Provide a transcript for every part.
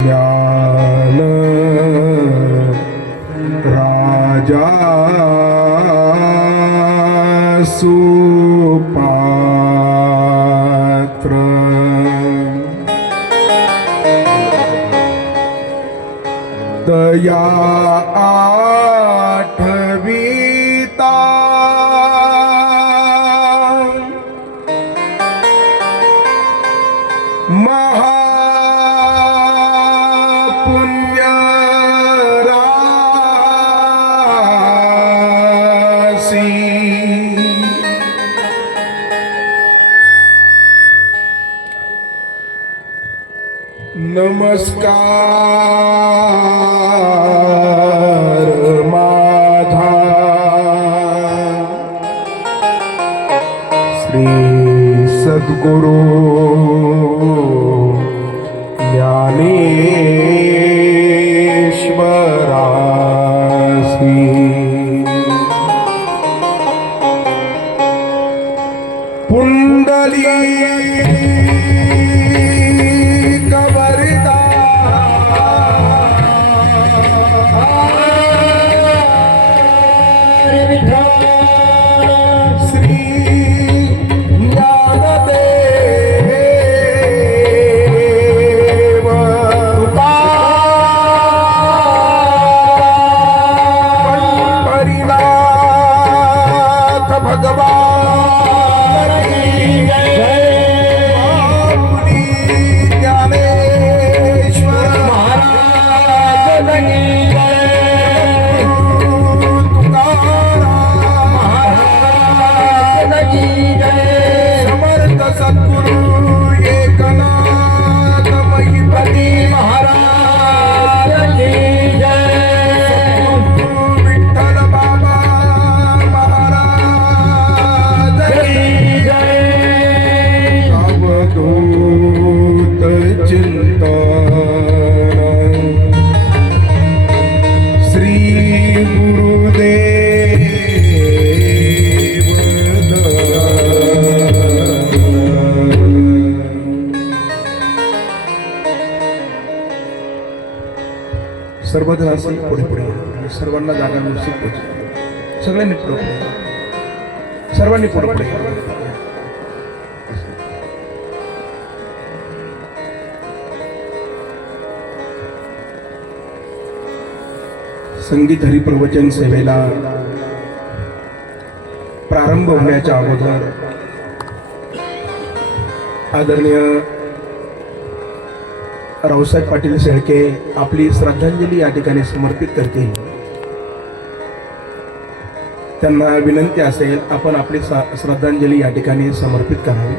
ज्ञान राजा सुपात्र दया आठविता महापुण्य राशी नमस्कार माझा श्री सद्गुरु ज्ञानेश्वरासी पुंडली सर्वजण असेल पुढे पुढे आणि सर्वांना जागा व्यवस्थित पोहोचली. सगळ्यांनी पुढे पुढे सर्वांनी पुढे पुढे संगीत हरिप्रवचन सेवेला प्रारंभ होण्याच्या अगोदर आदरणीय रावसाहेब पाटील शेळके आपली श्रद्धांजली या ठिकाणी समर्पित करतील. त्यांना विनंती असेल आपण आपली श्रद्धांजली या ठिकाणी समर्पित करावी.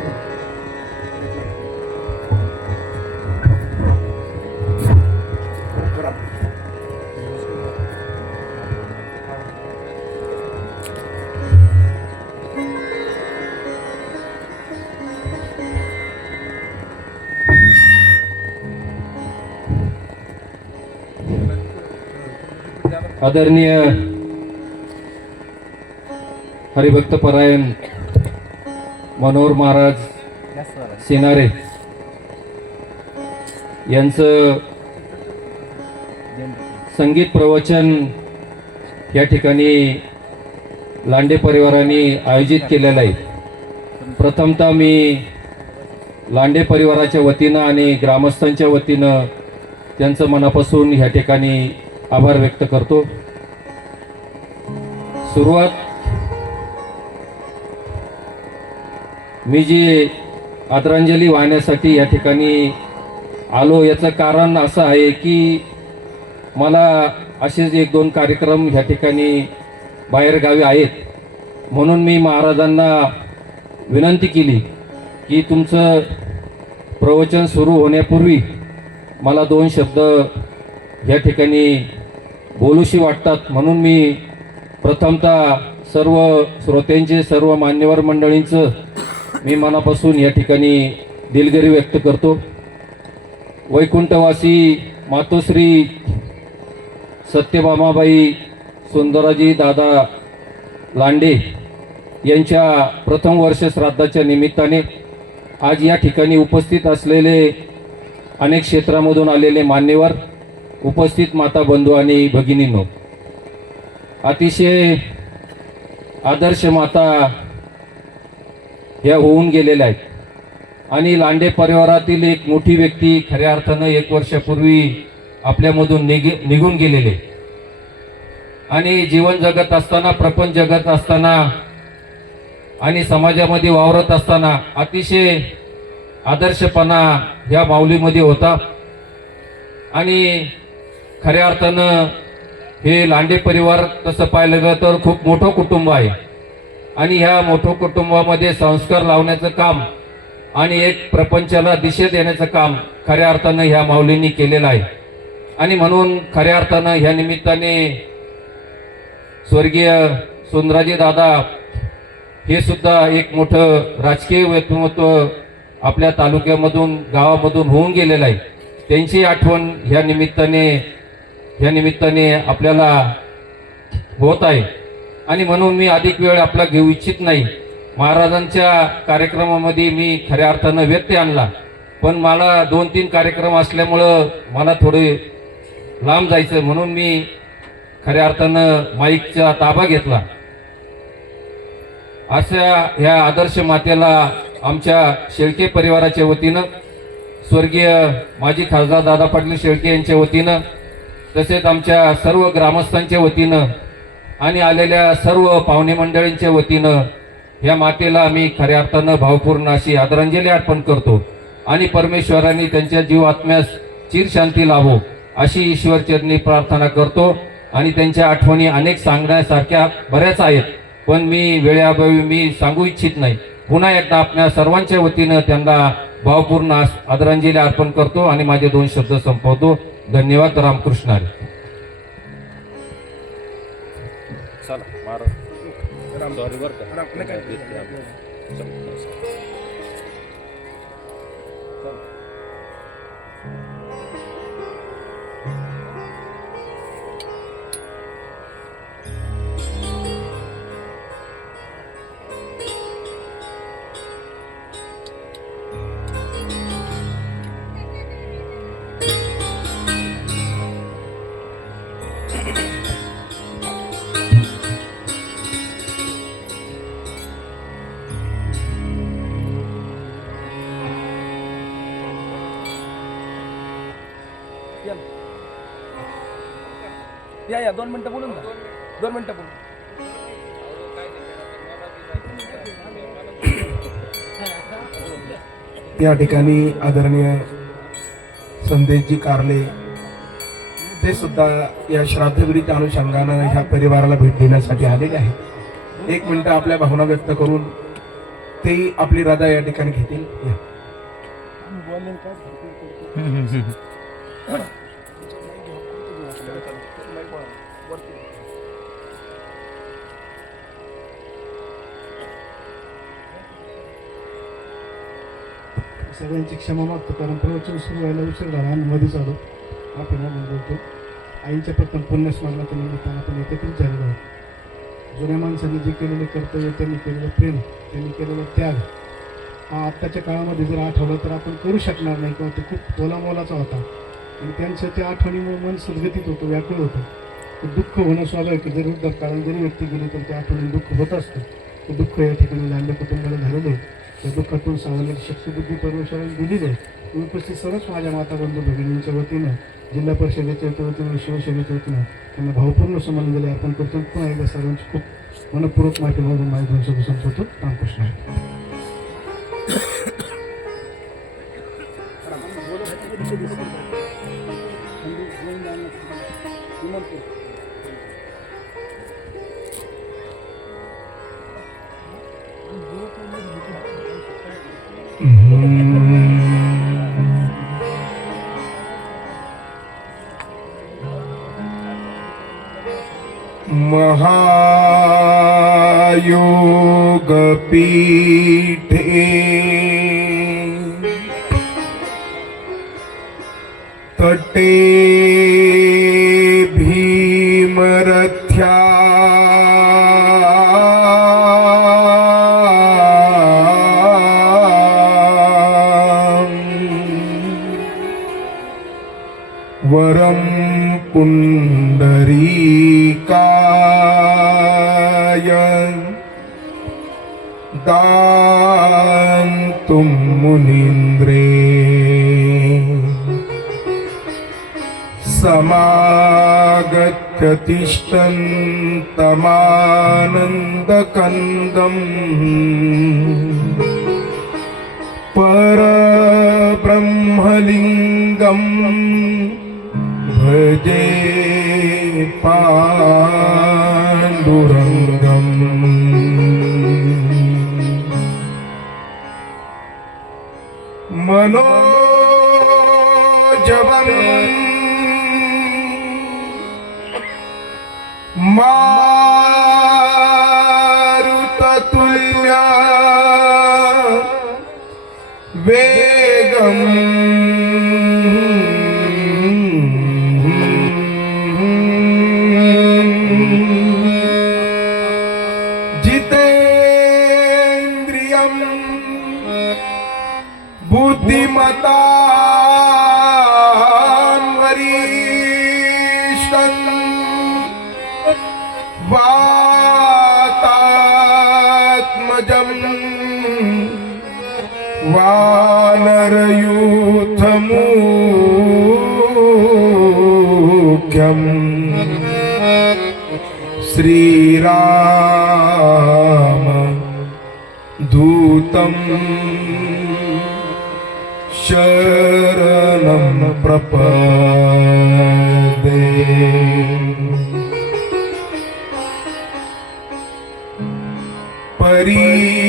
आदरणीय हरिभक्तपरायण मनोहर महाराज सेनारे यांचं संगीत प्रवचन या ठिकाणी लांडे परिवाराने आयोजित केलेलं आहे. प्रथमतः मी लांडे परिवाराच्या वतीनं आणि ग्रामस्थांच्या वतीनं त्यांचं मनापासून या ठिकाणी आभार व्यक्त करतो. सुरुवात मी जी आदरांजली वाहण्यासाठी या ठिकाणी आलो याचं कारण असं आहे की मला असेच एक दोन कार्यक्रम ह्या ठिकाणी बाहेरगावी आहेत. म्हणून मी महाराजांना विनंती केली की तुमचं प्रवचन सुरू होण्यापूर्वी मला दोन शब्द या ठिकाणी बोलूशी वाटतात. म्हणून मी प्रथमतः सर्व श्रोत्यांचे सर्व मान्यवर मंडळींचं मी मनापासून या ठिकाणी दिलगिरी व्यक्त करतो. वैकुंठवासी मातोश्री सत्यभामाबाई सुंदराजी दादा लांडे यांच्या प्रथम वर्ष श्राद्धाच्या निमित्ताने आज या ठिकाणी उपस्थित असलेले अनेक क्षेत्रामधून आलेले मान्यवर, उपस्थित माता बंधू आणि भगिनींनो, अतिशय आदर्श माता ह्या होऊन गेलेल्या आहेत आणि लांडे परिवारातील एक मोठी व्यक्ती खऱ्या अर्थानं 1 वर्षापूर्वी आपल्यामधून निघून गेलेले आणि जीवन जगत असताना, प्रपंच जगत असताना आणि समाजामध्ये वावरत असताना अतिशय आदर्शपणा ह्या माऊलीमध्ये होता आणि खऱ्या अर्थानं हे लांडे परिवार तसं पाहिलं गेलं तर खूप मोठं कुटुंब आहे आणि ह्या मोठ्या कुटुंबामध्ये संस्कार लावण्याचं काम आणि एक प्रपंचाला दिशा देण्याचं काम खऱ्या अर्थानं ह्या माऊलींनी केलेलं आहे. आणि म्हणून खऱ्या अर्थानं ह्या निमित्ताने स्वर्गीय सुंदराजी दादा हे सुद्धा एक मोठं राजकीय व्यक्तिमत्व आपल्या तालुक्यामधून, गावामधून होऊन गेलेलं आहे. त्यांची आठवण ह्या निमित्ताने आपल्याला होत आहे आणि म्हणून मी अधिक वेळ आपला घेऊ इच्छित नाही. महाराजांच्या कार्यक्रमामध्ये मी खऱ्या अर्थानं व्यत्यय आणला, पण मला 2-3 कार्यक्रम असल्यामुळं मला थोडे लांब जायचं, म्हणून मी खऱ्या अर्थानं माईकचा ताबा घेतला. अशा ह्या आदर्श मातेला आमच्या शेळके परिवाराच्या वतीनं, स्वर्गीय माजी खासदार दादा पाटील शेळके यांच्या वतीनं, तसेच आमच्या सर्व ग्रामस्थांच्या वतीनं आणि आलेल्या सर्व पाहुणे मंडळींच्या वतीनं ह्या मातेला मी खऱ्या अर्थानं भावपूर्ण अशी आदरांजली अर्पण करतो आणि परमेश्वरांनी त्यांच्या जीव आत्म्यास चिरशांती लाभो अशी ईश्वरचरणी प्रार्थना करतो. आणि त्यांच्या आठवणी अनेक सांगण्यासारख्या बऱ्याच आहेत, पण मी वेळेअभावी मी सांगू इच्छित नाही. पुन्हा एकदा आपल्या सर्वांच्या वतीनं त्यांना भावपूर्ण आदरांजली अर्पण करतो आणि माझे 2 शब्द संपवतो. धन्यवाद. रामकृष्ण हरी. या 2 मिनिटं बोलून जा. 2 मिनिटं बोलून. या ठिकाणी आदरणीय संदेशजी कारले ते सुद्धा या श्राद्धविधीच्या अनुषंगानं ह्या परिवाराला भेट देण्यासाठी आलेले आहेत. 1 मिनिट आपल्या भावना व्यक्त करून ते आपली रजा या ठिकाणी घेतील. सगळ्यांची क्षमा मागतो, कारण प्रवचन सुरू व्हायला उशीर झाला आणि मध्येच आलो. आपण बोलतो आईच्या प्रथम पुण्यस्मरणाच्या निमित्तानं आपण एकत्रित झालेलो आहोत. जुन्या माणसांनी जे केलेले कर्तव्य, त्यांनी केलेलं प्रेम, त्यांनी केलेला त्याग हा आत्ताच्या काळामध्ये जर आठवलं तर आपण करू शकणार नाही, किंवा ते खूप तोलामोलाचा होता. आणि त्यांच्या त्या आठवणीमुळे मन सद्गतीत होतं, व्याकुळ होतं. ते दुःख होणं स्वाभाविक, जरी काळात जरी व्यक्ती गेली तर त्या आठवणी दुःख होत असतं. ते दुःख या ठिकाणी लांडे कुटुंबाला झालेलं आहे. त्या दुःखातून सावरण्याची शक्तिबुद्धी परमेश्वराने दिलेली आहे. उपस्थित सर्वच माझ्या माता बंधू भगिनींच्या वतीनं, जिल्हा परिषदेच्या वतीनं, शिवसेनेच्या वतीनं त्यांना भावपूर्ण समांजली अर्पण करतो. पुन्हा एकदा सर्वांची खूप मनपूर्वक माहिती म्हणून माझे 2 शब्द संपवतो. रामकृष्ण हरी. महायोग पीठे तटे भीमरथ्या वरं पुण्डरीकाय दान्तुं मुनीन्द्रे समागत्य तिष्ठन्तमानन्दकन्दम् परब्रह्मलिङ्गं भजे पाण्डुरङ्गम् मनोजवम् मारुततुल्य वेगम् जितेन्द्रियं बुद्धिमतां वरिष्ठं वातात्मजं वानरयूथमुख्यम् श्रीराम दूतं शरणं प्रपदे।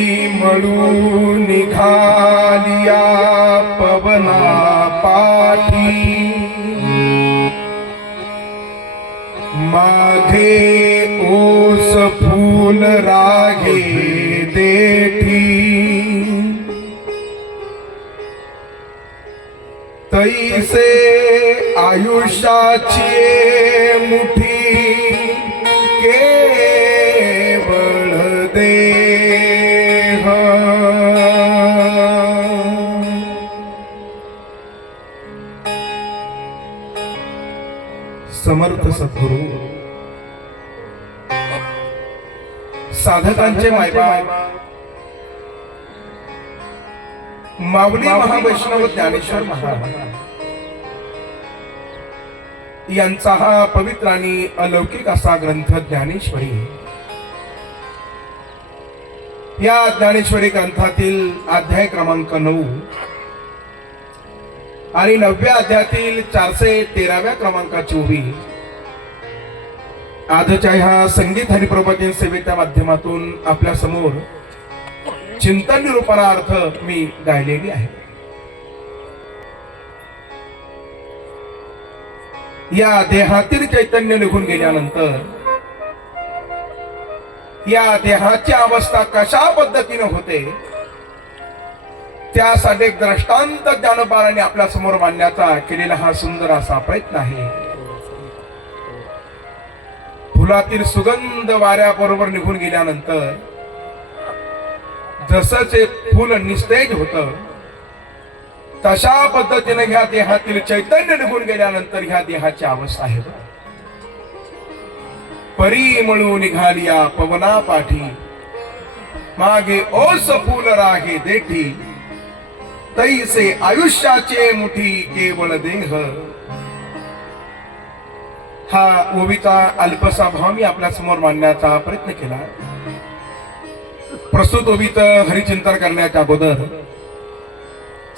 परिमळून निघालिया पवना पाठी माघे ओस फूल रागे देठी तैसे आयुष्याची मुठी केवळ देह समर्थ सद्गुरु साधकांचे मायबाप माऊली महावैष्णव ज्ञानेश्वर महाराज यांचा हा पवित्र आणि अलौकिक असा ग्रंथ ज्ञानेश्वरी। या ज्ञानेश्वरी ग्रंथातील अध्याय क्रमांक 9 आणि 9व्या अध्यायातील 413व्या क्रमांकाची ओवी आजच्या ह्या संगीत हरिप्रबोधन सेवेच्या माध्यमातून आपल्या समोर चिंतन निरूपणार्थ मी गायलेली आहे। या देहातील चैतन्य निघून गेल्यानंतर या देहाची अवस्था कशा पद्धतीने होते त्यासाठी एक दृष्टांत ज्ञानोबाराने आपल्या समोर मांडण्याचा केलेला हा सुंदर असा प्रयत्न आहे। फुलातील सुगंध वाऱ्याबरोबर निघून गेल्यानंतर जसं ते फुल निस्तेज होतं तशा पद्धतीने ह्या देहातील चैतन्य निघून गेल्यानंतर ह्या देहाची अवस्था आहे। परिमळू निघालिया पवना पाठी मागे ओस फूल रागे देठी तैसे आयुष्याचे मुठी केवळ देह। हा ओवीचा अल्पसा भाव मी आपल्या समोर मांडण्याचा प्रयत्न केला। प्रस्तुत ओवीत हरिचिंतन करण्याच्या अगोदर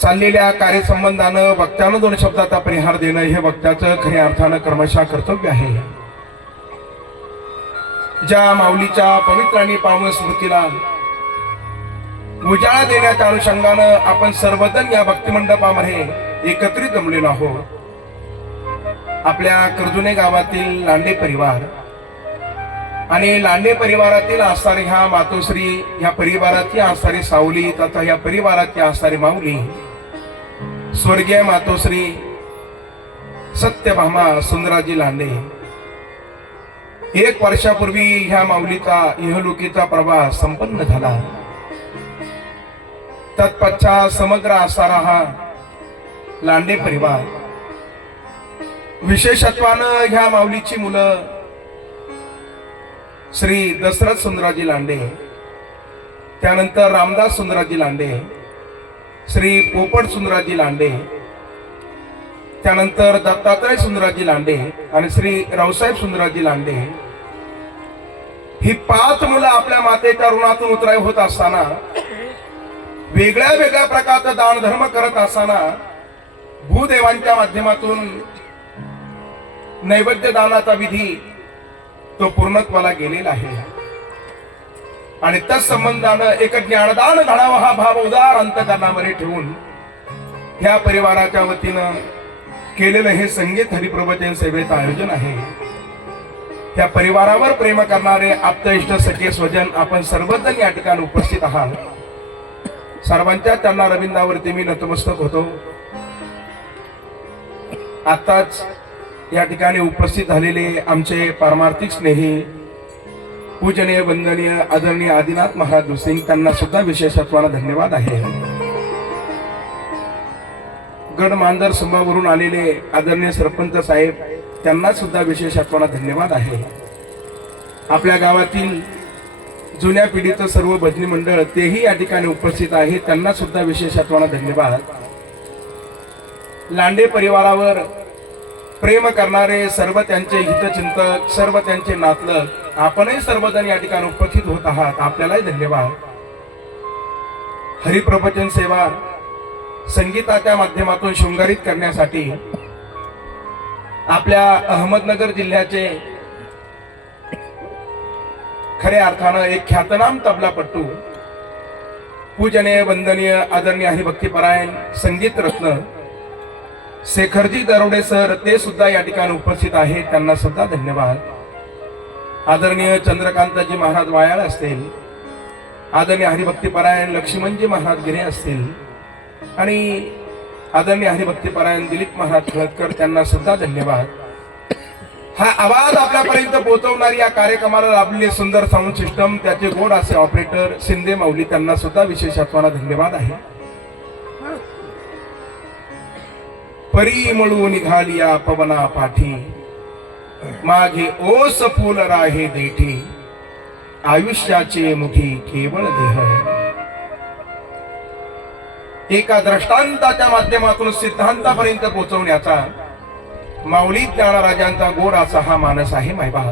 चाललेल्या कार्यसंबंधानं वक्त्यानं 2 शब्दाचा परिहार देणं हे वक्त्याचं खऱ्या अर्थानं कर्मशः कर्तव्य आहे। ज्या माऊलीच्या पवित्र आणि पावन स्मृतीला उजाळा देण्याच्या अनुषंगानं आपण सर्वजण या भक्तिमंडपामध्ये एकत्रित जमलेलो आहोत। आपल्या कर्जुने गावातील लांडे परिवार आणि लांडे परिवारातील असणारे ह्या मातोश्री, ह्या परिवाराची असणारी सावली तथा ह्या परिवाराची असणारी माऊली स्वर्गीय मातोश्री सत्यभामा सुंदराजी लांडे 1 वर्षापूर्वी ह्या माऊलीचा इहलोकीचा प्रवास संपन्न झाला। तत्पश्चात समग्र असणारा हा लांडे परिवार विशेषत्वानं ह्या माऊलीची मुलं श्री दशरथ सुंदराजी लांडे, त्यानंतर रामदास सुंदराजी लांडे, श्री पोपट सुंदराजी लांडे, त्यानंतर दत्तात्रय सुंदराजी लांडे आणि श्री रावसाहेब सुंदराजी लांडे, ही 5 मुलं आपल्या मातेच्या ऋणातून उतराई होत असताना, वेगळ्या वेगळ्या प्रकारचा दान धर्म करत असताना भूदेवांच्या माध्यमातून नैवेद्य दानाचा विधी तो पूर्णत्वाला गेलेला आहे. आणि त्या संबंधानं एक ज्ञानदान घडावा हा भाव उदार अंतकरणामध्ये ठेवून ह्या परिवाराच्या वतीनं केलेलं हे संगीत हरिप्रवचन सेवेचं आयोजन आहे. त्या परिवारावर प्रेम करणारे आप्त इष्ट सखे स्वजन आपण सर्वजण या ठिकाणी उपस्थित आहात. सर्वांच्या चरणारविंदावरती मी नतमस्तक होतो. आताच या ठिकाणी उपस्थित झालेले आमचे पारमार्थिक स्नेही पूजनीय वंदनीय आदरणीय आदिनाथ महाराज सिंग, त्यांना सुद्धा विशेषत्वानं धन्यवाद आहे. गड मांजर संभावरून आलेले आदरणीय सरपंच साहेब, त्यांना सुद्धा विशेषत्वानं धन्यवाद आहे. आपल्या गावातील जुन्या पिढीचं सर्व भजनी मंडळ तेही या ठिकाणी उपस्थित आहे, त्यांना सुद्धा विशेषत्वानं धन्यवाद. लांडे परिवारावर प्रेम करणारे सर्व त्यांचे हितचिंतक, सर्व त्यांचे नातलग आपणही सर्वजण या ठिकाणी उपस्थित होत आहात, आपल्यालाही धन्यवाद. हरिप्रवचन सेवा संगीताच्या माध्यमातून शृंगारित करण्यासाठी आपल्या अहमदनगर जिल्ह्याचे खऱ्या अर्थानं एक ख्यातनाम तबलापट्टू पूजनीय वंदनीय आदरणीय हरिभक्तीपरायण संगीत रत्न शेखरजी दरोडे सर, ते सुद्धा या ठिकाणी उपस्थित आहेत, त्यांना सुद्धा धन्यवाद. आदरणीय चंद्रकांतजी महाराज वायाळ असतील, आदरणीय हरिभक्तीपरायण लक्ष्मणजी महाराज गिरे असतील आणि आदरणीय हरिभक्तीपरायण दिलीप महाराज खळदकर, त्यांना सुद्धा धन्यवाद. हा आवाज आपल्यापर्यंत पोहोचवणारी या कार्यक्रमाला लाभलेले सुंदर साऊंड सिस्टम, त्याचे गोड असे ऑपरेटर शिंदे माऊली, त्यांना सुद्धा विशेषत्वानं धन्यवाद आहे. परी मळू निघालिया पवना पाठी, मागे ओस फुल राहे देठी, आयुष्याचे मुठी केवळ देह. एका दृष्टांताच्या माध्यमातून सिद्धांतापर्यंत पोहोचवण्याचा माऊली ज्ञानराजांचा गोड असा हा मानस आहे. मायबा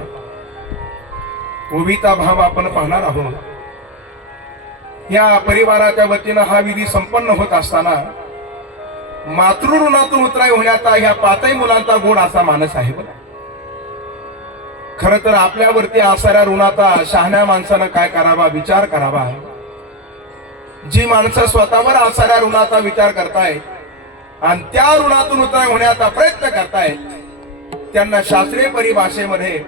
ओविता भाव आपण पाहणार आहोत. या परिवाराच्या वतीनं हा विधी संपन्न होत असताना मातृऋणातून उतराई होण्याचा ह्या 5 मुलांचा गोड असा मानस आहे. खर तर आपल्यावरती असणाऱ्या ऋणाचा शहाण्या माणसानं काय करावा, विचार करावा. जी माणसं स्वतःवर असणाऱ्या ऋणाचा विचार करतायत आणि त्या ऋणातून उतराई होण्याचा प्रयत्न करतायत, त्यांना शास्त्रीय परिभाषेमध्ये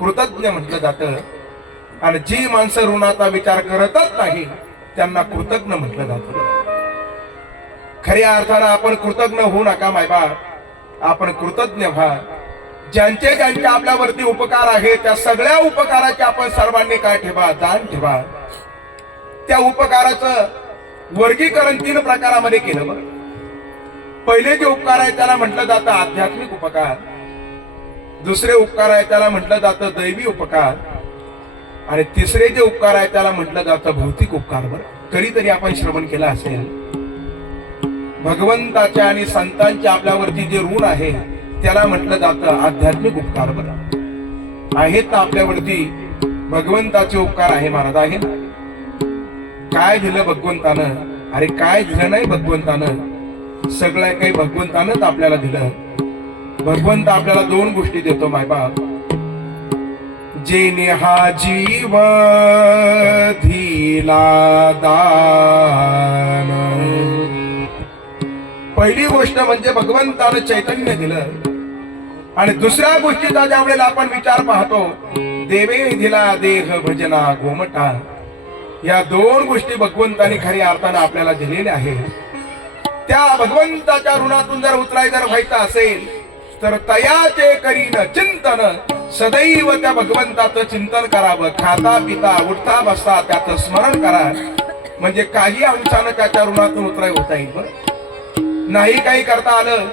कृतज्ञ म्हटलं जातं. आणि जी माणसं ऋणाचा विचार करतच नाही त्यांना कृतज्ञ म्हटलं जातं. खऱ्या अर्थानं आपण कृतज्ञ होऊ नका मायबाप, आपण कृतज्ञ व्हा. ज्यांचे ज्यांचे आपल्यावरती उपकार आहेत त्या सगळ्या उपकाराचे आपण सर्वांनी काय ठेवा, दान ठेवा. त्या उपकाराचं वर्गीकरण 3 प्रकारामध्ये केलं. बरं, पहिले जे उपकार आहे त्याला म्हटलं जातं आध्यात्मिक उपकार, दुसरे उपकार आहे त्याला म्हटलं जातं दैवी उपकार आणि तिसरे जे उपकार आहे त्याला म्हटलं जातं भौतिक उपकार. बरं, कधीतरी आपण श्रवण केलं असेल भगवंताच्या आणि संतांचे आपल्यावरती जे ऋण आहे त्याला म्हटलं जातं आध्यात्मिक उपकार. बरं, आहेत ना आपल्यावरती भगवंताचे उपकार आहे महाराज, आहे ना. काय दिलं भगवंतानं? अरे काय दिलं नाही भगवंतानं, सगळं काही भगवंतानंच आपल्याला दिलं. भगवंत आपल्याला 2 गोष्टी देतो मायबाप. जेने हा जीव दिला दान, पहिली गोष्ट म्हणजे भगवंतानं चैतन्य दिलं आणि दुसऱ्या गोष्टीचा ज्या वेळेला आपण विचार पाहतो, देवे दिला देह भजना गोमटा. या 2 गोष्टी भगवंताने खऱ्या अर्थानं आपल्याला दिलेल्या आहेत. त्या भगवंताच्या ऋणातून जर उतराई जर व्हायचं असेल तर तयाचे करीन चिंतन, सदैव त्या भगवंताचं चिंतन करावं. खाता पिता उठता बसता त्याचं स्मरण करा, म्हणजे काही अंशानं त्याच्या ऋणातून उतराई होता येईल. बरं, नाही काही करता आलं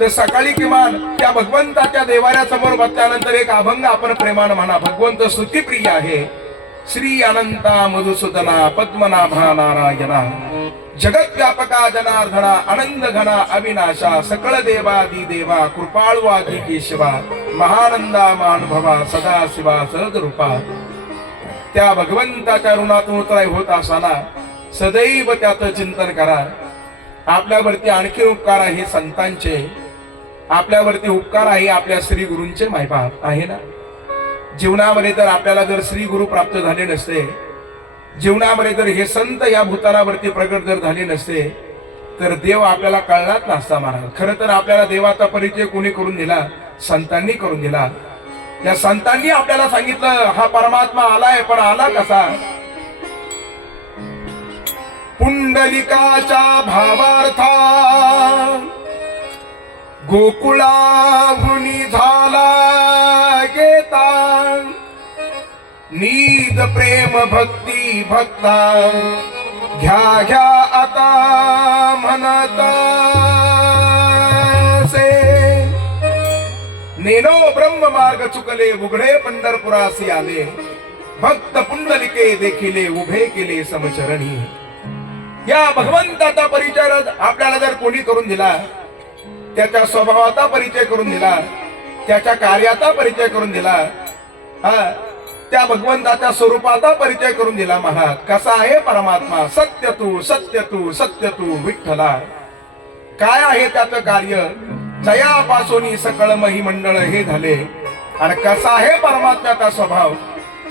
तर सकाळी किमान त्या भगवंताच्या देवाऱ्यासमोर बसल्यानंतर एक अभंग आपण प्रेमानं म्हणा. भगवंत स्तुतिप्रिय आहे. श्री अनंता मधुसूदना पद्मनाभा नारायणा जगत व्यापका जनार्दना आनंद घना अविनाशा सकळ देवादी देवा कृपाळवादी केशवा महानंदा मानुभवा सदाशिवा सहजरूपा. त्या भगवंताच्या ऋणातून उतराय होत असताना सदैव त्याचं चिंतन करा. आपल्यावरती आणखी उपकार आहे संतांचे, आपल्यावरती उपकार आहे आपल्या श्री गुरूंचे मायबाप आहे ना. जीवनामध्ये जर आपल्याला जर श्री गुरु प्राप्त झाले नसते, जीवनामध्ये जर हे संत या भूतानावरती प्रगट जर झाले नसते, तर देव आपल्याला कळलाच नसता महाराज. खरं तर आपल्याला देवाचा परिचय कोणी करून दिला? संतांनी करून दिला. या संतांनी आपल्याला सांगितलं हा परमात्मा आलाय, पण आला कसा? पुंडलिकाच्या भावार्था गोकुळाहुनी झाला गेता नीद प्रेम भक्ती भक्ता घ्या घ्या आता म्हणत से नेनो ब्रह्म मार्ग चुकले उघडे पंढरपुरासी आले भक्त पुंडलिके देखिले उभे केले समचरणी. या भगवंताचा परिचय आपल्याला जर कोणी करून दिला, त्याच्या स्वभावाचा परिचय करून दिला, त्याच्या कार्याचा परिचय करून दिला, त्या भगवंताच्या स्वरूपाचा परिचय करून दिला महाराज. कसा आहे परमात्मा? सत्य तू सत्य तू सत्य तू विठ्ठला. काय आहे त्याचं कार्य? जयापासून सकळ महिमंडळ हे झाले. आणि कसा आहे परमात्म्याचा स्वभाव?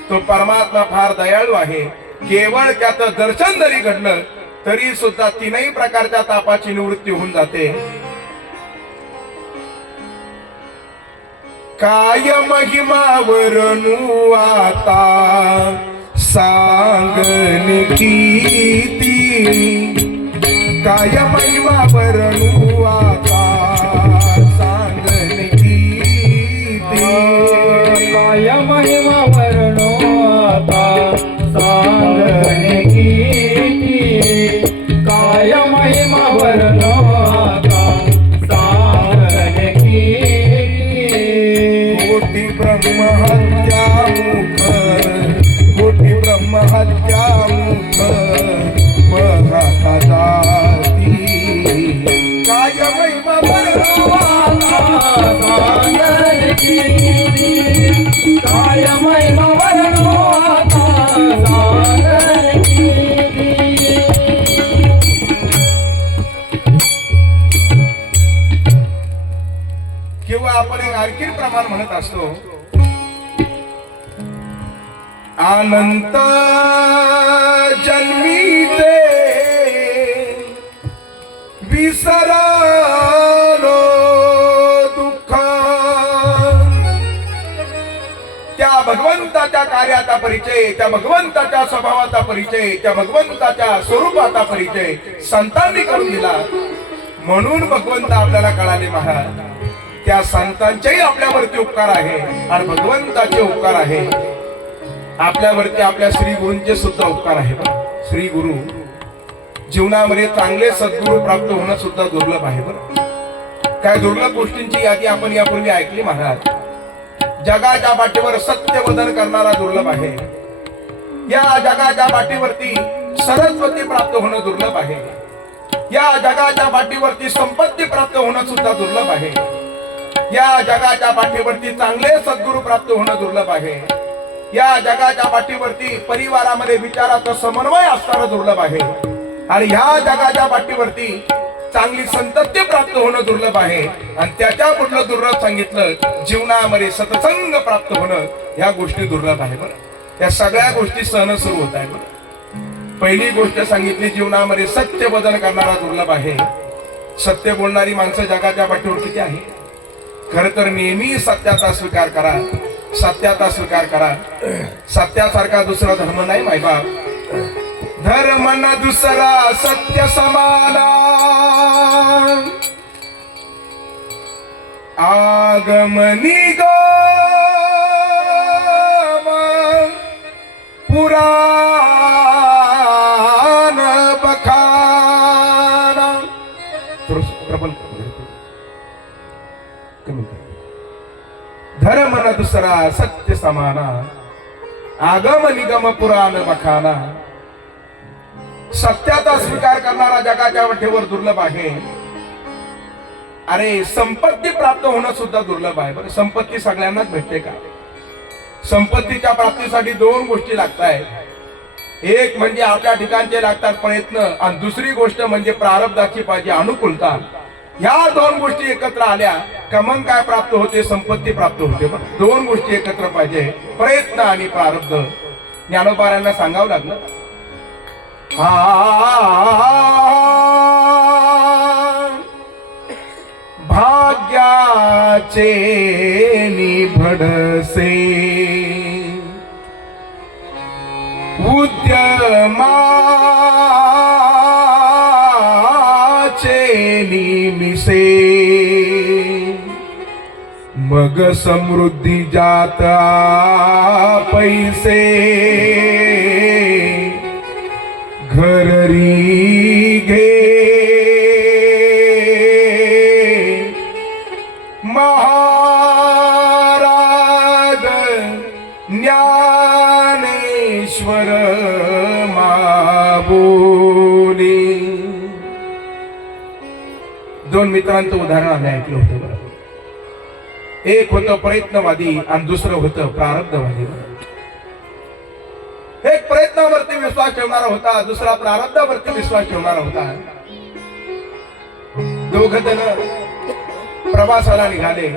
तो परमात्मा फार दयाळू आहे. केवळ त्याचं दर्शन जरी घडलं तरी सुद्धा तीनही प्रकारच्या तापाची निवृत्ती होऊन जाते. काय महिमा वर्णू आता सांगन किती, काय महिमा वर्णू आता सांगन किती, काय महिमा वर्णो आता सांगणे किती, काय महिमा वर्णो आता सांगणे किती. कोटी ब्रह्महत्या मुख, कोटी ब्रह्महत्या मुख बघा जाती, काय महिमा वर्णो आता सांगणे किती, काय महिमा वर्णो आता सांगणे किती. किंवा आपण एक आणखी प्रमाण म्हणत असतो. अनंत जन्मीचे विसरलो दुःख. त्या भगवंताच्या कार्याचा परिचय, त्या भगवंताच्या स्वभावाचा परिचय, त्या भगवंताच्या स्वरूपाचा परिचय संतांनी करून दिला. म्हणून भगवंत आपल्याला कळाले महाराज. त्या संतांचेही आपल्यावरती उपकार आहे आणि भगवंताचे उपकार आहे आपल्यावरती. आपल्या श्री गुरूंचे सुद्धा उपकार आहे. श्री गुरु जीवनामध्ये चांगले सद्गुरू प्राप्त होणं सुद्धा दुर्लभ आहे. बरं काय दुर्लभ गोष्टींची यादी आपण यापूर्वी ऐकली महाराज. जगाच्या पाठीवर सत्यवदन करणारा दुर्लभ आहे. या जगाच्या पाठीवरती सरस्वती प्राप्त होणं दुर्लभ आहे. या जगाच्या पाठीवरती संपत्ती प्राप्त होणं सुद्धा दुर्लभ आहे. या जगाच्या पाठीवरती चांगले सद्गुरू प्राप्त होणं दुर्लभ आहे. या जगाच्या पाठीवरती परिवारामध्ये विचाराचा समन्वय असणारं दुर्लभ आहे. आणि ह्या जगाच्या पाठीवरती चांगली संतती प्राप्त होणं दुर्लभ आहे. आणि त्याच्या पुढलं दुर्लभ सांगितलं जीवनामध्ये सत्संग प्राप्त होणं, ह्या गोष्टी दुर्लभ आहे. बरं या सगळ्या गोष्टी सहन सुरू होत आहे. बरं पहिली गोष्ट सांगितली जीवनामध्ये सत्य बदल करणारा दुर्लभ आहे. सत्य बोलणारी माणसं जगाच्या पाठीवर किती आहे? खर तर नेहमी सत्याचा स्वीकार करा, सत्याचा स्वीकार करा. सत्यासारखा दुसरा धर्म नाही मायबाप. धर्म न दुसरा सत्य समाना, आगमनी गम पुराण बखाना. प्रबल धर्म न दुसरा सत्य समाना, आगम निगम पुराण बखाना. सत्याचा स्वीकार करणारा जगाच्या वाटेवर दुर्लभ आहे. अरे संपत्ती प्राप्त होणं सुद्धा दुर्लभ आहे. बरं, संपत्ती सगळ्यांनाच भेटते का? संपत्तीच्या प्राप्तीसाठी दोन गोष्टी लागतात. एक म्हणजे आपल्या ठिकाणचे लागतात प्रयत्न, आणि दुसरी गोष्ट म्हणजे प्रारब्धाची पाहिजे अनुकूलता. या दोन गोष्टी एकत्र आल्या का मग काय प्राप्त होते? संपत्ती प्राप्त होते. बरं, दोन गोष्टी एकत्र पाहिजे, प्रयत्न आणि प्रारब्ध. ज्ञानोबारांना सांगावं लागलं, भाग्याचे निभडसे उद्यमाचे निमिसे, मग समृद्धी जाता पैसे घररी घे. महाराज ज्ञानेश्वर माबोली. दोन मित्रांचं उदाहरण आम्ही ऐकलं होतं. बरं, एक होतं प्रयत्नवादी आणि दुसरं होतं प्रारब्धवादी. एक प्रयत्नावरती विश्वास ठेवणारा होता, दुसरा प्रारब्धावरती विश्वास ठेवणारा होता. दोघ जण प्रवासाला निघाले.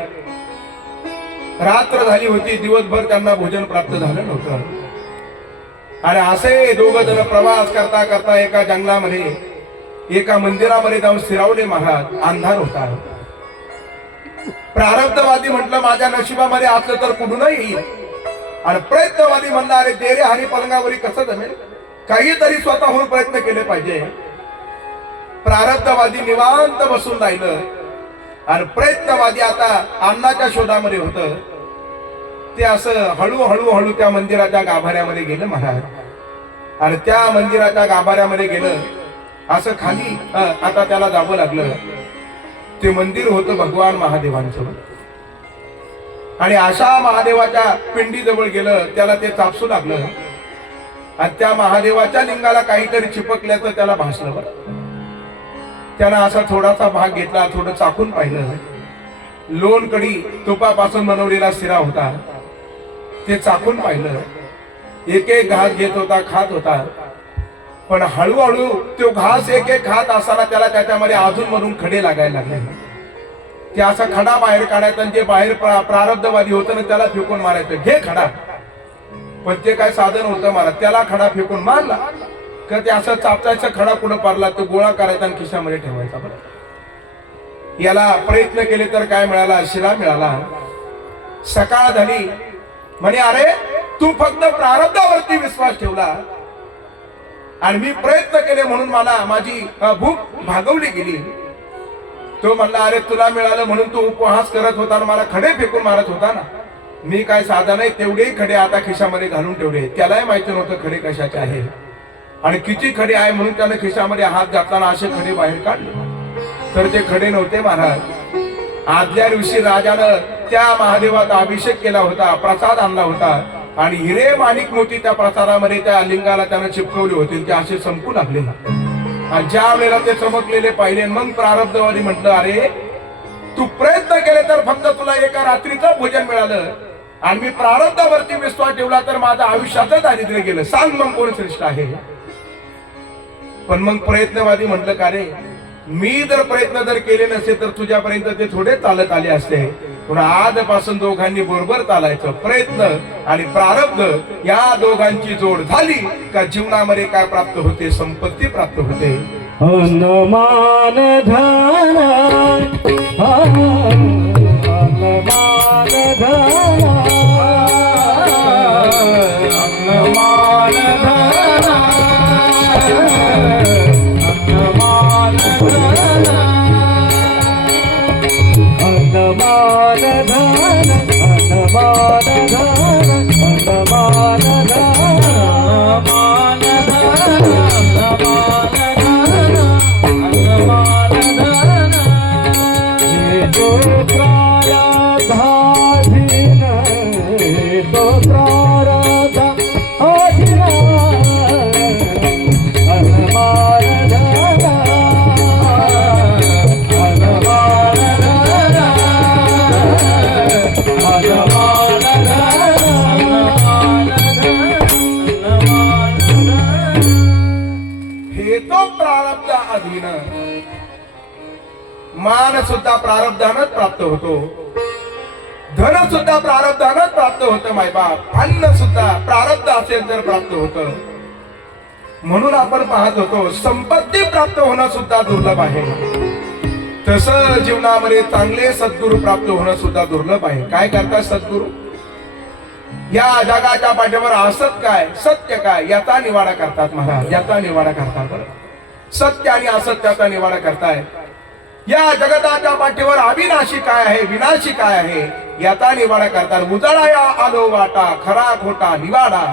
रात्र झाली होती, दिवसभर त्यांना भोजन प्राप्त झालं नव्हतं. आणि असे दोघ जण प्रवास करता करता एका जंगलामध्ये एका मंदिरामध्ये जाऊन स्थिरावले महाराज. अंधार होता. प्रारब्धवादी म्हटलं माझ्या नशिबामध्ये असलं तर कुठूनही येईल, आणि प्रयत्नवादी म्हणला अरे देरे हरी पलंगावरी कसं जमेल, काहीतरी स्वतःहून प्रयत्न केले पाहिजे. प्रारब्धवादी निवांत बसून राहिलं, आणि प्रयत्नवादी आता अन्नाच्या शोधामध्ये होत. ते असं हळूहळू हळू त्या मंदिराच्या गाभाऱ्यामध्ये गेलं महाराज. आणि त्या मंदिराच्या गाभाऱ्यामध्ये गेलं, असं खाली आता त्याला जावं लागलं. ते मंदिर होतं भगवान महादेवांचं. आणि अशा महादेवाच्या पिंडीजवळ गेलं, त्याला ते चापसू लागलं. आणि त्या महादेवाच्या लिंगाला काहीतरी चिपकल्याचं त्याला भासलं. बरं, त्यानं असा थोडासा भाग घेतला, थोडं चाकून पाहिलं. लोणकडी तुपापासून बनवलेला शिरा होता. ते चाकून पाहिलं. एक एक घास घेत होता, खात होता. पण हळूहळू तो घास एक एक खात असताना त्याला त्याच्यामध्ये अजून मधून खडे लागायला लागले. ते असा खडा बाहेर काढायचा, जे बाहेर प्रारब्धवादी होतं ना त्याला फेकून मारायचं, घे खडा. पण ते काय साधन होतं मारा, त्याला खडा फेकून मारला का ते असं चापटायचा, खडा कुठं पारला तो गोळा करायचा आणि खिशामध्ये ठेवायचा. बरं, याला प्रयत्न केले तर काय मिळाला? शिरा मिळाला. सकाळ झाली, म्हणे अरे तू फक्त प्रारब्धावरती विश्वास ठेवला आणि मी प्रयत्न केले म्हणून मला माझी भूक भागवली गेली. तो म्हणला अरे तुला मिळालं म्हणून तू उपहास करत होता, मला खडे फेकून मारत होता ना. मी काय साधा नाही, तेवढेही खडे आता खिशामध्ये घालून ठेवले. त्यालाही माहिती नव्हतं खडे कशाचे आहे आणि किती खडे आहे, म्हणून त्यानं खिशामध्ये हात घातला, असे खडे बाहेर काढले. तर ते खडे नव्हते महाराज. आदल्या दिवशी राजानं त्या महादेवाचा अभिषेक केला होता, प्रसाद आणला होता आणि हिरे माणिक मोती त्या प्रसादामध्ये त्या लिंगाला त्यानं चिपकवले होते. ते असे संपू लागले. आणि ज्या वेळेला ते चमकलेले पाहिले, मग प्रारब्धवादी म्हटलं अरे तू प्रयत्न केले तर फक्त तुला एका रात्रीचं भोजन मिळालं आणि मी प्रारब्धावरती विश्वास ठेवला तर माझं आयुष्याचं दारिद्र्य गेलं. सांग मग कोण श्रेष्ठ आहे? पण मग प्रयत्नवादी म्हटलं का रे, मी जर प्रयत्न जर केले नसते तर तुझ्यापर्यंत ते थोडे चालत आले असते. पण आजपासून दोघांनी बरोबर चालायचं. प्रयत्न आणि प्रारब्ध या दोघांची जोड झाली का जीवनामध्ये काय प्राप्त होते? संपत्ती प्राप्त होते. हनुमान धन हनुमान धन हनुमान धन हनुमान धन हनुमान धन हनुमान धन हनुमान धन जो प्रारब्धाधीन मान सुद्धा प्रारब्धानच प्राप्त होतो, धन सुद्धा प्रारब्धानच प्राप्त होतं मायबाप, अन्न सुद्धा प्रारब्ध असेल तर प्राप्त होतं. म्हणून आपण पाहत होतो संपत्ती प्राप्त होणं सुद्धा दुर्लभ आहे, तसं जीवनामध्ये चांगले सद्गुरू प्राप्त होणं सुद्धा दुर्लभ आहे. काय करतात सद्गुरू? या जगाच्या पाठीवर असत काय सत्य काय याचा निवाडा करतात महाराज, याचा निवाडा करतात. सत्य आणि असत्याचा निवाडा करताय. या जगताच्या पाठीवर अविनाशी काय आहे विनाशी काय आहे याचा निवाडा करतात. उजाळा आलो वाटा खरा खोटा निवाडा.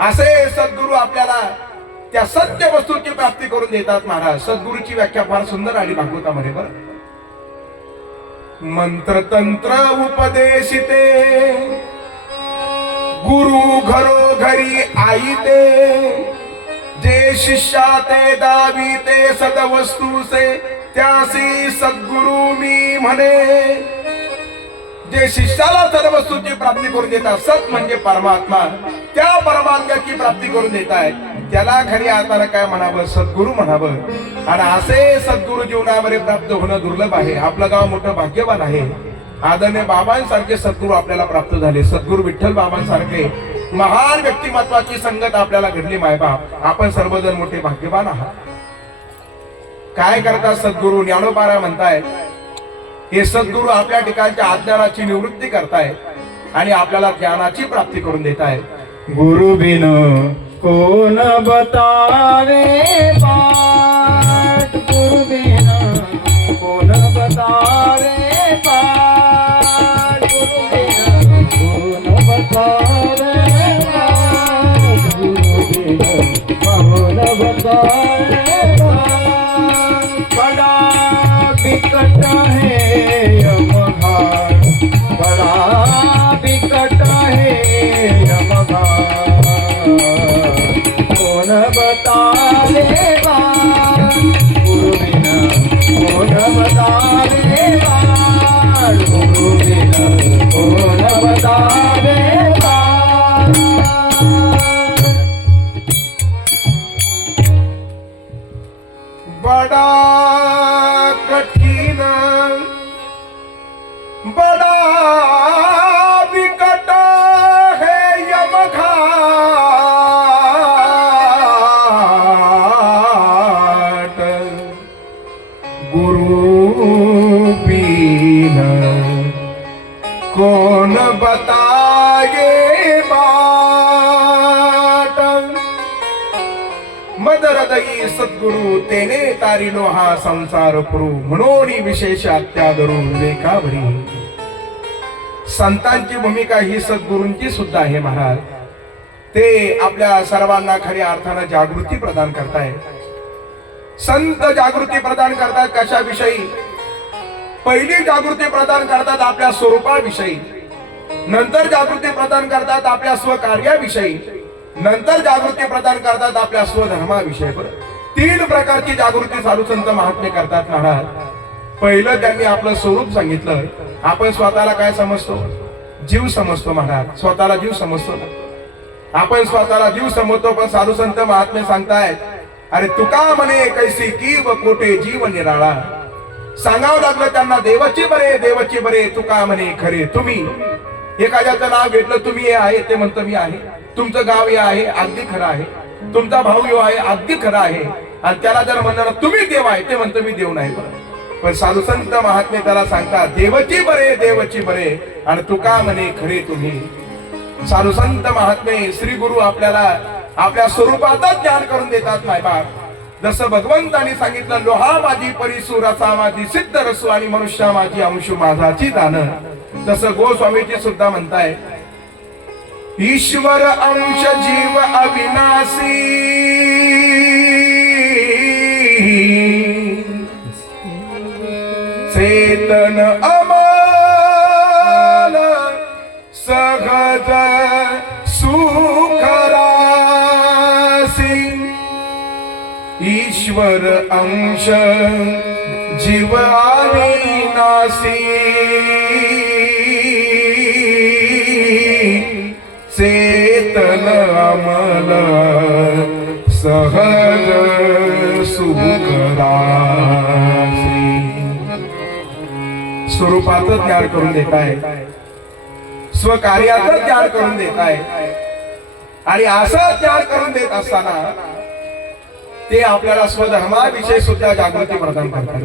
असे सद्गुरू आपल्याला त्या सत्य वस्तूची प्राप्ती करून देतात महाराज. सद्गुरूची व्याख्या फार सुंदर आली भागवतामध्ये बरं. मंत्र तंत्र उपदेशिते गुरु घरोघरी आईते, जे शिष्या ते दाविते सदवस्तू से त्यासी सद्गुरु मी म्हणे. जे शिष्याला सदवस्तूची प्राप्ती करून देतात, सत म्हणजे परमात्मा, त्या परमात्म्याची प्राप्ती करून देत आहेत, त्याला खरी अर्थानं काय म्हणावं? सद्गुरू म्हणावं. आणि असे सद्गुरू जीवनामध्ये प्राप्त होणं दुर्लभ आहे. आपलं गाव मोठं भाग्यवान आहे. आदरणीय बाबांसारखे सद्गुरू आपल्याला प्राप्त झाले. सद्गुरू विठ्ठल बाबांसारखे महान व्यक्तिमत्वाची संगत आपल्याला घडली मायबाप. आपण सर्वजण मोठे भाग्यवान आहात. काय करतात सद्गुरू? ज्ञानोबारा म्हणताय हे सद्गुरू आपल्या ठिकाणच्या अज्ञानाची निवृत्ती करताय आणि आपल्याला ज्ञानाची प्राप्ती करून देत आहे. गुरु बिन कोण बतावे पाठ, गुरु बिन कोण बतावे पाठ, गुरु बिन कोण बतावे पाठ, गुरु बिन कोण बतावे पाठ. बड़ा बिकट है यमघाट, बड़ा बिकट है यमघाट, कौन बतावे बात, गुरु बिना कौन बतावे बात, गुरु बिना कौन बतावे बात. बड़ा कठिन बड़ा विकट है यमघाट, गुरु बिन कौन बताए बाट. मद हृदयी सद्गुरु तेने तारिलो हा संसार पुरू, म्हणून विशेष अत्यादरू विवेकावरी. संतांची भूमिका ही सद्गुरूंची सुद्धा आहे महाराज. ते आपल्या सर्वांना खऱ्या अर्थानं जागृती प्रदान करताय. संत जागृती प्रदान करतात कशाविषयी? पहिली जागृती प्रदान करतात आपल्या स्वरूपाविषयी, नंतर जागृती प्रदान करतात आपल्या स्वकार्याविषयी, नंतर जागृती प्रदान करतात आपल्या स्वधर्माविषयी. तीन प्रकारची जागृती साधू संत महात्मे करतात महाराज. पहिलं त्यांनी आपलं स्वरूप सांगितलं. आपण स्वतःला काय समजतो? जीव समजतो महाराज. स्वतःला जीव समजतो ना? आपण स्वतःला जीव समजतो, पण साधू संत महात्मे सांगतायत अरे तुका म्हणे कैसी की व कोठे जीव निराळा. सांगावं लागलं त्यांना देवाची बरे देवाची बरे, तुका म्हणे खरे तुम्ही. एखाद्याचं नाव घेतलं तुम्ही हे आहे, ते म्हणतो मी आहे. तुमचं गाव हे आहे, अगदी खरं आहे. तुमचा भाऊ हे आहे, अगदी खरं आहे. आणि त्याला जर म्हणणार तुम्ही देव आहे, ते म्हणतो मी देव नाही. पण साधू संत महात्मे त्याला सांगतात देवची बरे देवची बरे आणि तुका म्हणे खरे तुम्ही. साधू संत महात्मे श्री गुरु आपल्याला आपल्या स्वरूपातच ज्ञान करून देतात मायबाप. जसं भगवंतांनी सांगितलं लोहा माझी परिसू रसा माझी सिद्ध रसू आणि मनुष्य माझी अंशू माझाची दान, तसं गोस्वामीजी सुद्धा म्हणताय ईश्वर अंश जीव अविनाशी, चेतन अमल सहज सुख रासी. ईश्वर अंश जीव अविनाशी, चेतन अमल सहज सुख रासी. स्वरूपाचं ज्ञान करून देत आहे, स्वकार्याचं ज्ञान करून देत आहे. आणि असं ज्ञान करून देत असताना ते आपल्याला स्वधर्माविषयी सुद्धा जागृती प्रदान करतात.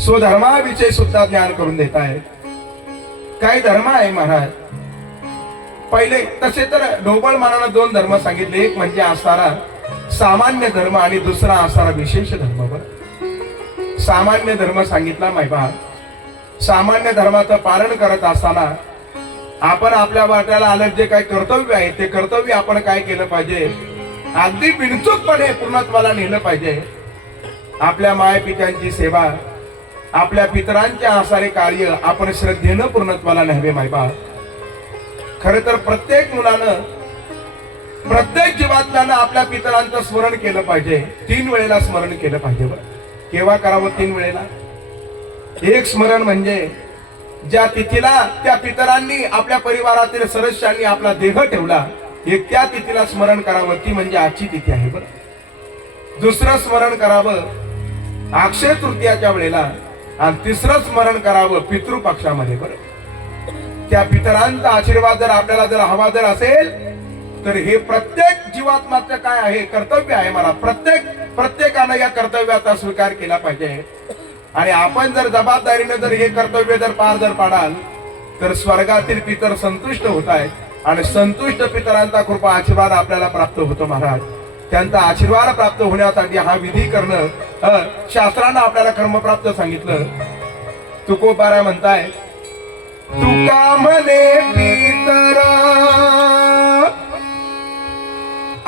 स्वधर्माविषयी सुद्धा ज्ञान करून देत आहे. काय धर्म आहे महाराज? पहिले तसे तर ढोबळ मानानं दोन धर्म सांगितले, एक म्हणजे असणारा सामान्य धर्म आणि दुसरा असणारा विशेष धर्म. बरं, सामान्य धर्म सांगितला मायबा. सामान्य धर्माचं पालन करत असताना आपण आपल्या वाट्याला आलं जे काही कर्तव्य आहे ते कर्तव्य आपण काय केलं पाहिजे, अगदी बिनचूकपणे पूर्णत्वाला नेलं पाहिजे. आपल्या मायपित्यांची सेवा, आपल्या पितरांचे असणारे कार्य आपण श्रद्धेनं पूर्णत्वाला न्यावे मायबा. खरं तर प्रत्येक मुलानं, प्रत्येक जीवातल्यानं आपल्या पितरांचं स्मरण केलं पाहिजे. 3 वेळेला स्मरण केलं पाहिजे. केव्हा करावं? 3 वेळेला. एक स्मरण म्हणजे ज्या तिथीला त्या पितरांनी आपल्या परिवारातील सदस्यांनी आपला देह ठेवला, एक त्या तिथीला स्मरण करावं, ती म्हणजे आजची तिथी आहे. बरं, दुसरं स्मरण करावं अक्षय तृतीयाच्या वेळेला, आणि तिसरं स्मरण करावं पितृपक्षामध्ये. बरं, त्या पितरांचा आशीर्वाद जर आपल्याला जर हवा जर असेल तर हे प्रत्येक जीवात्माचं काय आहे, कर्तव्य आहे. मला प्रत्येकानं या कर्तव्याचा स्वीकार केला पाहिजे. आणि आपण जर जबाबदारीने जर हे कर्तव्य जर पार जर पाडाल तर स्वर्गातील पितर संतुष्ट होत आहेत आणि संतुष्ट पितरांचा कृपा आशीर्वाद आपल्याला प्राप्त होतो महाराज. त्यांचा आशीर्वाद प्राप्त होण्यासाठी हा विधी करणं शास्त्रानं आपल्याला कर्मप्राप्त सांगितलं. तुकोबारा म्हणताय, तुका म्हणे पितर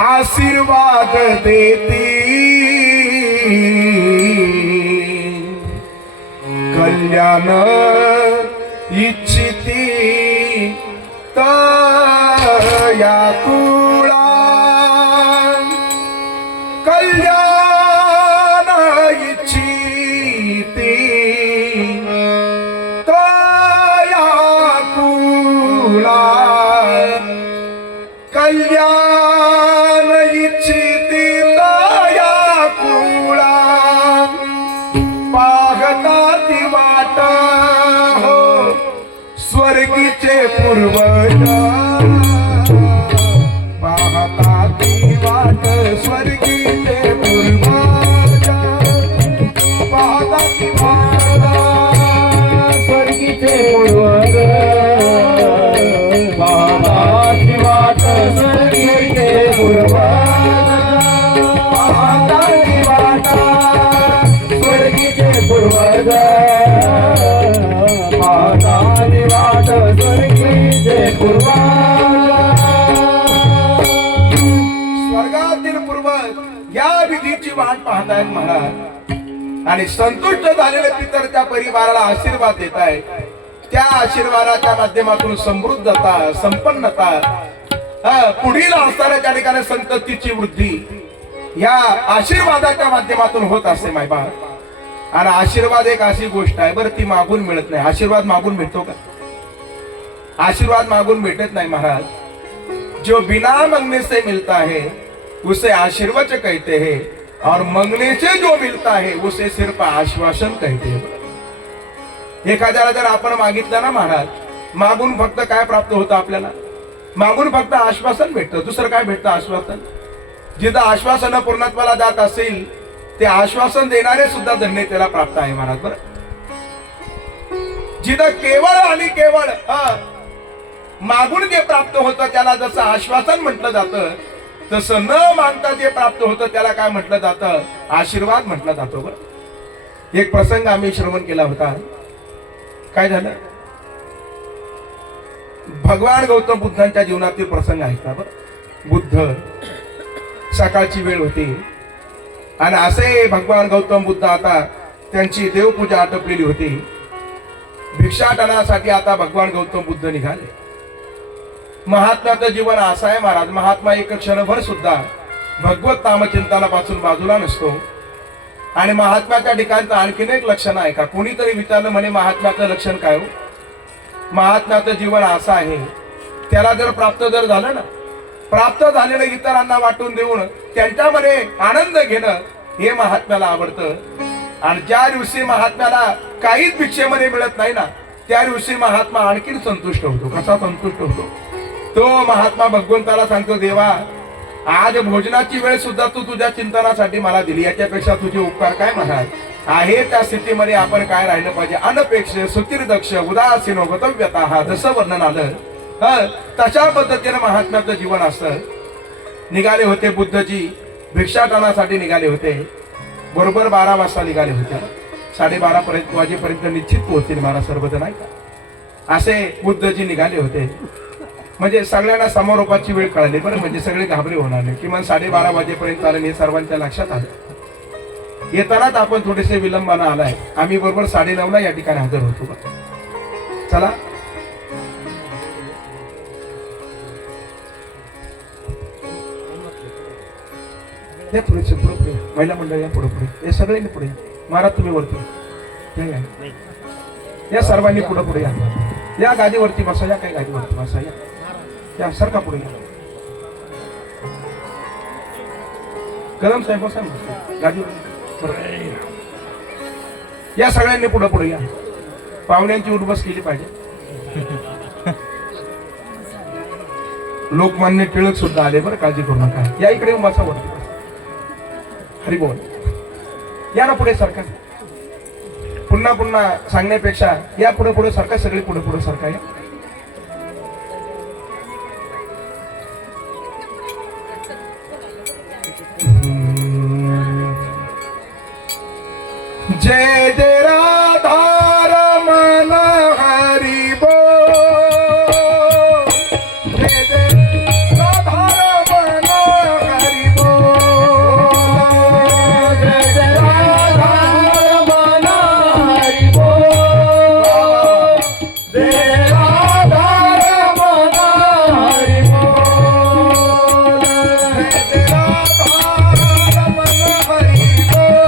आशीर्वाद देती, कल्याण इच्छिती तया कुळा, कल्याण इच्छिती तया कुळा, कल्याण इच्छिती तया कुळा, पाहता ती वाट हो स्वर्गीचे पूर्वज, पाहता ती वाट स्वर्गीचे पूर्वज, पाहता ती वाट स्वर्गीचे पूर्वज, पाहता ती वाट स्वर्गीचे पूर्वज, पाहता ती वाट स्वर्गीचे पूर्वज, पाहता ती वाट स्वर्गीचे पूर्वज. स्वर्गातील पूर्वज या विधीची वाट पाहतायत महाराज. आणि संतुष्ट झालेले पितर त्या परिवाराला आशीर्वाद देत आहेत. त्या आशीर्वादाच्या माध्यमातून समृद्धता, संपन्नता, पुढील असणाऱ्या त्या ठिकाणी संततीची वृद्धी या आशीर्वादाच्या माध्यमातून होत असते मायबा. आणि आशीर्वाद एक अशी गोष्ट आहे बरं, ती मागून मिळत नाही. आशीर्वाद मागून मिळतो का? आशीर्वाद मागून भेटत नाही महाराज. जो बिना मंगने से मिलता है उसे आशीर्वाद कहते हैं, और मंगने से जो मिलता है उसे सिर्फ आश्वासन कहते हैं. एखाद्याला जर आपण मागितलं ना महाराज, मागून फक्त काय प्राप्त होतं आपल्याला? मागून फक्त आश्वासन भेटतं. दुसरं काय भेटतं? आश्वासन. जिथं आश्वासन पूर्णत्वाला जात असेल ते आश्वासन देणारे सुद्धा धन्यतेला प्राप्त आहे महाराज. बरं, जिथं केवळ आणि केवळ मागून जे प्राप्त होतं त्याला जसं आश्वासन म्हटलं जातं, तसं न मागता जे प्राप्त होतं त्याला काय म्हटलं जातं? आशीर्वाद म्हटलं जातो. बरं, एक प्रसंग आम्ही श्रवण केला होता. काय झालं? भगवान गौतम बुद्धांच्या जीवनातील प्रसंग आहेत ना. बरं, बुद्ध सकाळची वेळ होती आणि असे भगवान गौतम बुद्ध आता त्यांची देवपूजा आटोपलेली होती. भिक्षाटनासाठी आता भगवान गौतम बुद्ध निघाले. महात्म्याचं जीवन असं आहे महाराज, महात्मा एक क्षणभर सुद्धा भगवत नामचिंतनापासून बाजूला नसतो. आणि महात्म्याच्या ठिकाणचं आणखीन एक लक्षण आहे का? कोणीतरी विचारलं म्हणे महात्म्याचं लक्षण काय हो? महात्म्याचं जीवन असं आहे, त्याला जर प्राप्त जर झालं ना, प्राप्त झालेलं इतरांना वाटून देऊन त्यांच्यामध्ये आनंद घेणं हे महात्म्याला आवडतं. आणि ज्या दिवशी महात्म्याला काहीच भिक्षेमध्ये मिळत नाही ना, त्या दिवशी महात्मा आणखीन संतुष्ट होतो. कसा संतुष्ट होतो? तो महात्मा भगवंताला सांगतो, देवा आज भोजनाची वेळ सुद्धा तू तुझ्या चिंतनासाठी मला दिली, याच्यापेक्षा तुझे उपकार काय महाराज आहे. त्या स्थितीमध्ये आपण काय राहिलं पाहिजे? अनपेक्ष सुतीर्दक्ष उदासीन गतव्यता, हा जसं वर्णन आलं तशा पद्धतीने महात्म्याचं जीवन असतं. निघाले होते बुद्धजी, भिक्षाटनासाठी निघाले होते. बरोबर 12 वाजता निघाले होते. 12:30 वाजेपर्यंत निश्चित पोहोचतील महाराज सर्वजण, नाही का? असे बुद्धजी निघाले होते. म्हणजे सगळ्यांना समारोपाची वेळ कळली बरं, म्हणजे सगळे घाबरे होणार नाही. किमान 12:30 वाजेपर्यंत आले, हे सर्वांच्या लक्षात आलं. येतानाच आपण थोडेसे विलंबानं आलाय. आम्ही बरोबर 9:30ला या ठिकाणी हजर होतो. चला या पुढे पुढे महिला मंडळ या पुढे पुढे, हे सगळ्यांनी पुढे महाराज तुम्ही वरती या सर्वांनी पुढे पुढे या गादीवरती बसा. या काही गादीवरती बसा. या सरका पुढे या. कदम साहेब बसा गादीवर. या सगळ्यांनी पुढे पुढे या. पाहुण्यांची उठबस केली पाहिजे. लोकमान्य टिळक सुद्धा आले बरं, काळजी करू नका. या इकडे येऊन बसा वरती. हरी बोल. या ना पुढे सरका. पुन्हा पुन्हा सांगण्यापेक्षा या पुढे पुढे सरका. सगळे पुढे पुढे सरका. या जय जय राधा रमण हरी बोल. जय जय राधा रमण हरी बोल. जय जय राधा रमण हरी बोल. जय राधा रमण हरी बोल. जय राधा रमण हरी बोल.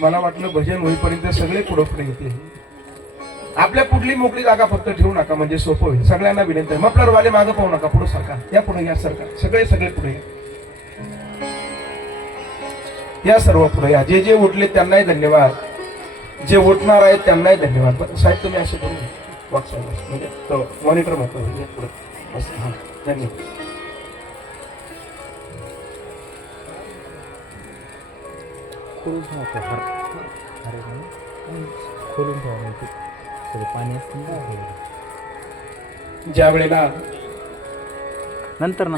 मला वाटलं भजन होईपर्यंत सगळे पुढे पुढे येतील. आपल्या कुठली मोकळी जागा फक्त ठेवू नका, म्हणजे सोपं होईल. सगळ्यांना विनंती आहे, मफलर वाले मागं पाहू नका, पुढे सरका. या पुढे या सरका. सगळे सगळे पुढे या. सर्व पुढे या. जे जे उठले त्यांनाही धन्यवाद, जे उठणार आहेत त्यांनाही धन्यवाद. पण साहेब तुम्ही असे करून वाच म्हणजे मॉनिटर म्हणतो पुढे. हा धन्यवाद. खोलून ठेवा. खोलून ठेवा म्हणजे सगळं पाणी असतं. ज्या वेळेला नंतर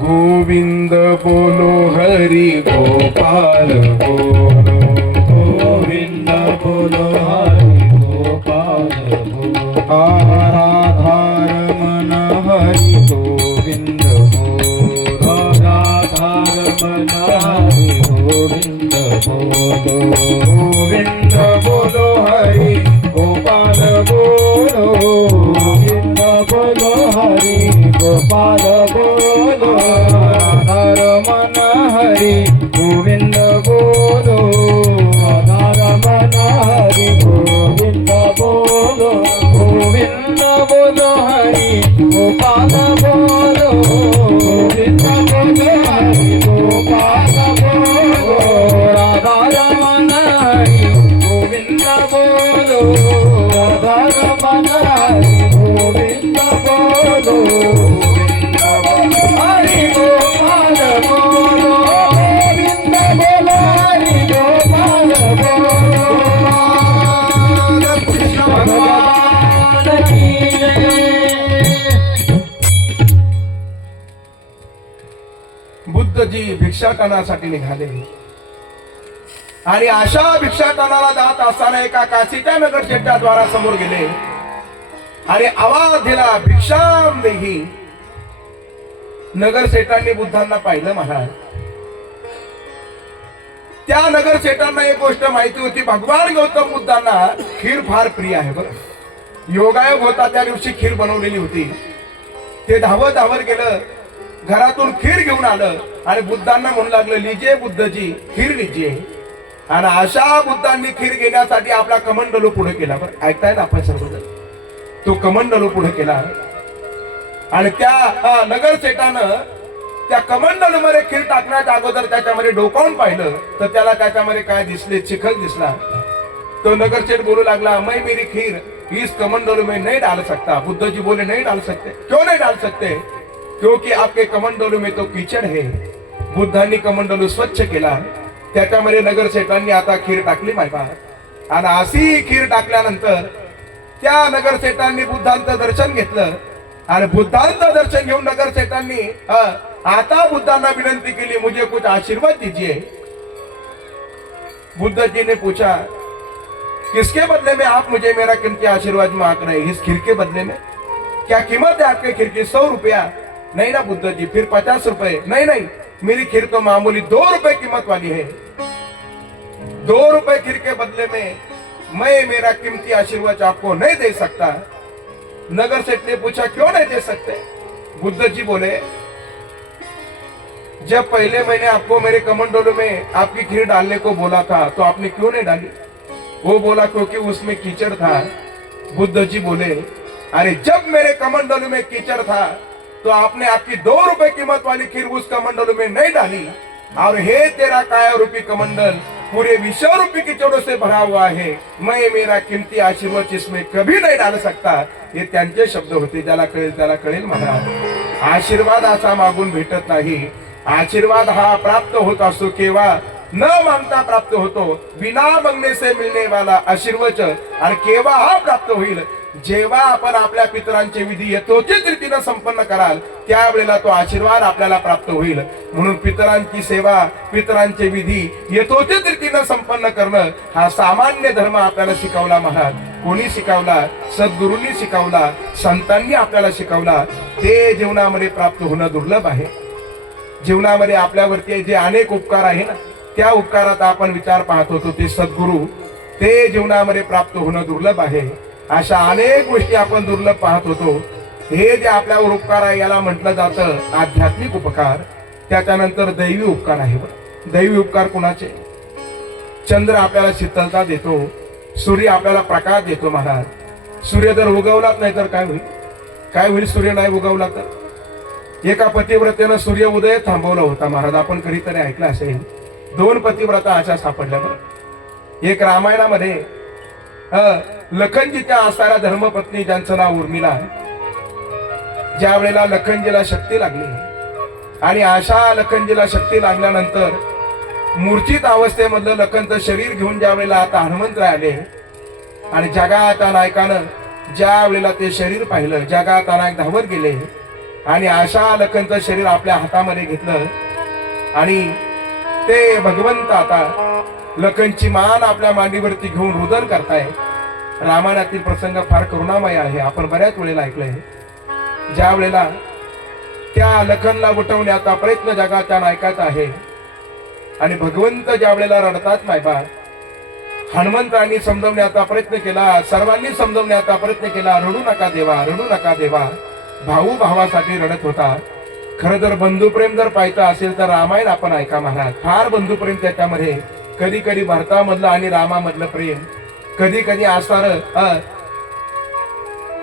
गोविंद बोलो हरि गोपाल बोलो. गोविंद बोलो हरि गोपाल बोलो. राधा रमण हरि गोविंद बोलो. राधा रमण हरि गोविंद बोलो. गोविंद बोलो हरि गोपाल बोलो. गोविंद बोलो हरि गोपाल बोलो. राधा रमण हरि गोविंद बोलो. राधा रमण हरि गोविंद बोलो. गोविंद बोलो हरि गोपाल बोलो. गोविंद बोलो हरि गोपाल बोलो. राधा रमण हरि गोविंद बोलो. राधा रमण हरि गोविंद बोलो. हरि गोपाल बोलो. गोविंद बोलो हरि गोपाल बोलो. कृष्ण भगवान की जय. बुद्धजी भिक्षाटनासाठी निघाले आणि अशा भिक्षाटनाला जात असताना एका काशीच्या नगर शेट्ट्या समोर गेले आणि आवाज दिला, भिक्षाम देही. नगर सेठांनी बुद्धांना पाहिलं महाराज. त्या नगरसेठांना एक गोष्ट माहिती होती, भगवान गौतम बुद्धांना खीर फार प्रिय आहे बरं. योगायोग होता, त्या दिवशी खीर बनवलेली होती. ते धावत धावत गेलं, घरातून खीर घेऊन आलं आणि बुद्धांना म्हणू लागलं, लिजे बुद्धजी खीर लिजिये. आणि अशा बुद्धांनी खीर घेण्यासाठी आपला कमंडलू पुढे केला. बरं ऐकताय ना आपण सर्वजण? तो कमंडलू पुढे केला आणि त्या नगरसेठानं त्या कमंडलू मध्ये खीर टाकण्याच्या अगोदर त्याच्यामध्ये डोकावून पाहिलं तर त्याला त्याच्यामध्ये काय दिसले, चिखल दिसला. तो नगरसेठ बोलू लागला, मैं मेरी खीर इस कमंडलू में नहीं डाल सकता. बुद्ध जी बोले, नहीं डाल सकते. क्यों नहीं डाल सकते? क्योंकि आपके कमंडलू में तो कीचड़ है. बुद्धांनी कमंडलू स्वच्छ केला, त्याच्यामध्ये नगरसेठांनी आता खीर टाकली मायबा. आणि अशी खीर टाकल्यानंतर त्या नगरसेठांनी बुद्धांचं दर्शन घेतलं आणि बुद्धांचं दर्शन घेऊन नगरसेठांनी आता बुद्धांना विनंती केली, मुझे कुछ आशीर्वाद दीजिए. बुद्ध जी ने पूछा, किसके बदले में आप मुझे मेरा कीमती आशीर्वाद मांग रहे हैं? इस खीर के बदले में? क्या कीमत है आपके खीर की? 100 रुपया? नहीं ना बुद्ध जी. फिर 50 रुपए? नहीं नहीं, मेरी खीर तो मामूली 2 रुपए कीमत वाली है. 2 रुपए खीर के बदले में मैं मेरा कीमती आशीर्वाद आपको नहीं दे सकता. नगर सेठ ने पूछा, क्यों नहीं दे सकते? बुद्ध जी बोले, जब पहले मैंने आपको मेरे कमंडलों में आपकी खीर डालने को बोला था तो आपने क्यों नहीं डाली? वो बोला, क्योंकि उसमें कीचड़ था. बुद्ध जी बोले, अरे जब मेरे कमंडलों में कीचड़ था तो आपने आपकी 2 रुपए कीमत वाली खीर उस कमंडलों में नहीं डाली. और हे तेरा काया रूपी कमंडल पूरे विश्व रूपी कीचड़ों से भरा हुआ है. मैं मेरा कीमती आशीर्वाद इसमें कभी नहीं डाल सकता. हे त्यांचे शब्द होते. ज्याला कळेल त्याला कळेल. महाराज, आशीर्वाद असा मागून भेटत नाही. आशीर्वाद हा प्राप्त होत असतो केव्हा? न मागता प्राप्त होतो. बिना मागणे से मिळणे वाला आशीर्वाद. आणि केव्हा हा प्राप्त होईल? जेव्हा आपण आपल्या पितरांचे विधी यथोचित रीतीने संपन्न कराल त्यावेळेला तो आशीर्वाद आपल्याला प्राप्त होईल. म्हणून पितरांची सेवा, पितरांचे विधी यथोचित रीतीने संपन्न करणं हा सामान्य धर्म आपल्याला शिकवला. महाराज, कोणी शिकवला? सद्गुरूंनी शिकवला, संतांनी आपल्याला शिकवला. ते जीवनामध्ये प्राप्त होणं दुर्लभ आहे. जीवनामध्ये आपल्यावरती जे अनेक उपकार आहे ना, त्या उपकारात आपण विचार पाहत होतो ते सद्गुरू, ते जीवनामध्ये प्राप्त होणं दुर्लभ आहे. अशा अनेक गोष्टी आपण दुर्लभ पाहत होतो. हे जे आपल्यावर उपकार आहे याला म्हटलं जातं आध्यात्मिक उपकार. त्याच्यानंतर दैवी उपकार आहे. दैवी उपकार कुणाचे? चंद्र आपल्याला शीतलता देतो, सूर्य आपल्याला प्रकाश देतो. महाराज, सूर्य जर उगवलाच नाही तर काय होईल? काय होईल सूर्य नाही उगवला तर? एका पतिव्रतेनं सूर्य उदय थांबवला होता. महाराज, आपण कधीतरी ऐकलं असेल. 2 पतिव्रता अशा सापडल्या. एक रामायणामध्ये लखनजीच्या असणाऱ्या धर्मपत्नी ज्यांचं नाव उर्मिला, ज्या वेळेला लखनजीला शक्ती लागली आणि अशा लखनजीला शक्ती लागल्यानंतर मूर्छित अवस्थेमधलं लखनचं शरीर घेऊन ज्या वेळेला आता हनुमंतराय आले आणि जगाच्या नायकानं ज्या वेळेला ते शरीर पाहिलं, जगाचा नायक धावत गेले आणि अशा लखनचं शरीर आपल्या हातामध्ये घेतलं आणि ते भगवंत आता लखनची मान आपल्या मांडीवरती घेऊन रुदन करताय. रामायणातील प्रसंग फार करुणामय आहे. आपण बऱ्याच वेळेला ऐकलंय. ज्या वेळेला त्या लखनला उठवण्याचा प्रयत्न जगाच्या नायकाचा आहे आणि भगवंत ज्या वेळेला रडतात मायबा, हनुमंतांनी समजवण्याचा प्रयत्न केला, सर्वांनी समजवण्याचा प्रयत्न केला, रडू नका देवा, रडू नका देवा. भाऊ भावासाठी रडत होता. खरं तर बंधुप्रेम जर पाहायचं असेल तर रामायण आपण ऐका महाराज. फार बंधुप्रेम त्याच्यामध्ये. कधी कधी भरतामधलं आणि रामामधलं प्रेम, कधी कधी असणारं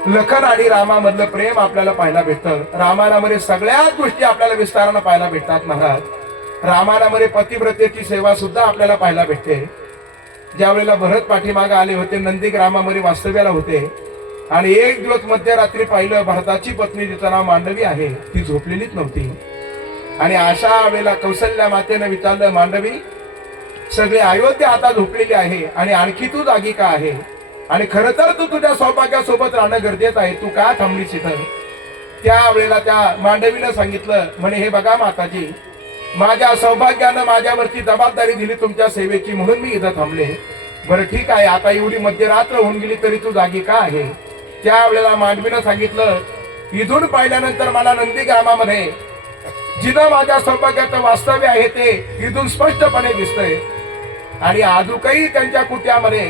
लखन आणि रामामधलं प्रेम आपल्याला पाहायला भेटतं. रामायणामध्ये सगळ्याच गोष्टी आपल्याला विस्तारानं पाहायला भेटतात महाराज. रामायणामध्ये पतिव्रतेची सेवा सुद्धा आपल्याला पाहायला भेटते. ज्या वेळेला भरत पाठीमागे आले होते, नंदीग्रामामध्ये वास्तव्याला होते आणि एक दिवस मध्यरात्री पाहिलं भरताची पत्नी, तिचं नाव मांडवी आहे, ती झोपलेलीच नव्हती. आणि अशा वेळेला कौशल्या मातेनं विचारलं, मांडवी, सगळे अयोध्या आता झोपलेली आहे आणि आणखी तू जागी का आहे? आणि खरं तर तू तुझ्या सौभाग्यासोबत राहणं गरजेचं आहे, तू का थांबलीस इथं? त्यावेळेला त्या मांडवीनं सांगितलं, म्हणे हे बघा माताजी, माझ्या सौभाग्यानं माझ्यावरती जबाबदारी दिली तुमच्या सेवेची, म्हणून मी इथं थांबले. बरं ठीक आहे, आता एवढी मध्यरात्र होऊन गेली तरी तू जागी का आहे? त्यावेळेला मांडवीनं सांगितलं, इथून पाहिल्यानंतर मला नंदीग्रामामध्ये जिथं माझ्या सौभाग्याचं वास्तव्य आहे ते इथून स्पष्टपणे दिसतंय. आणि आजूकही त्यांच्या कुट्यामध्ये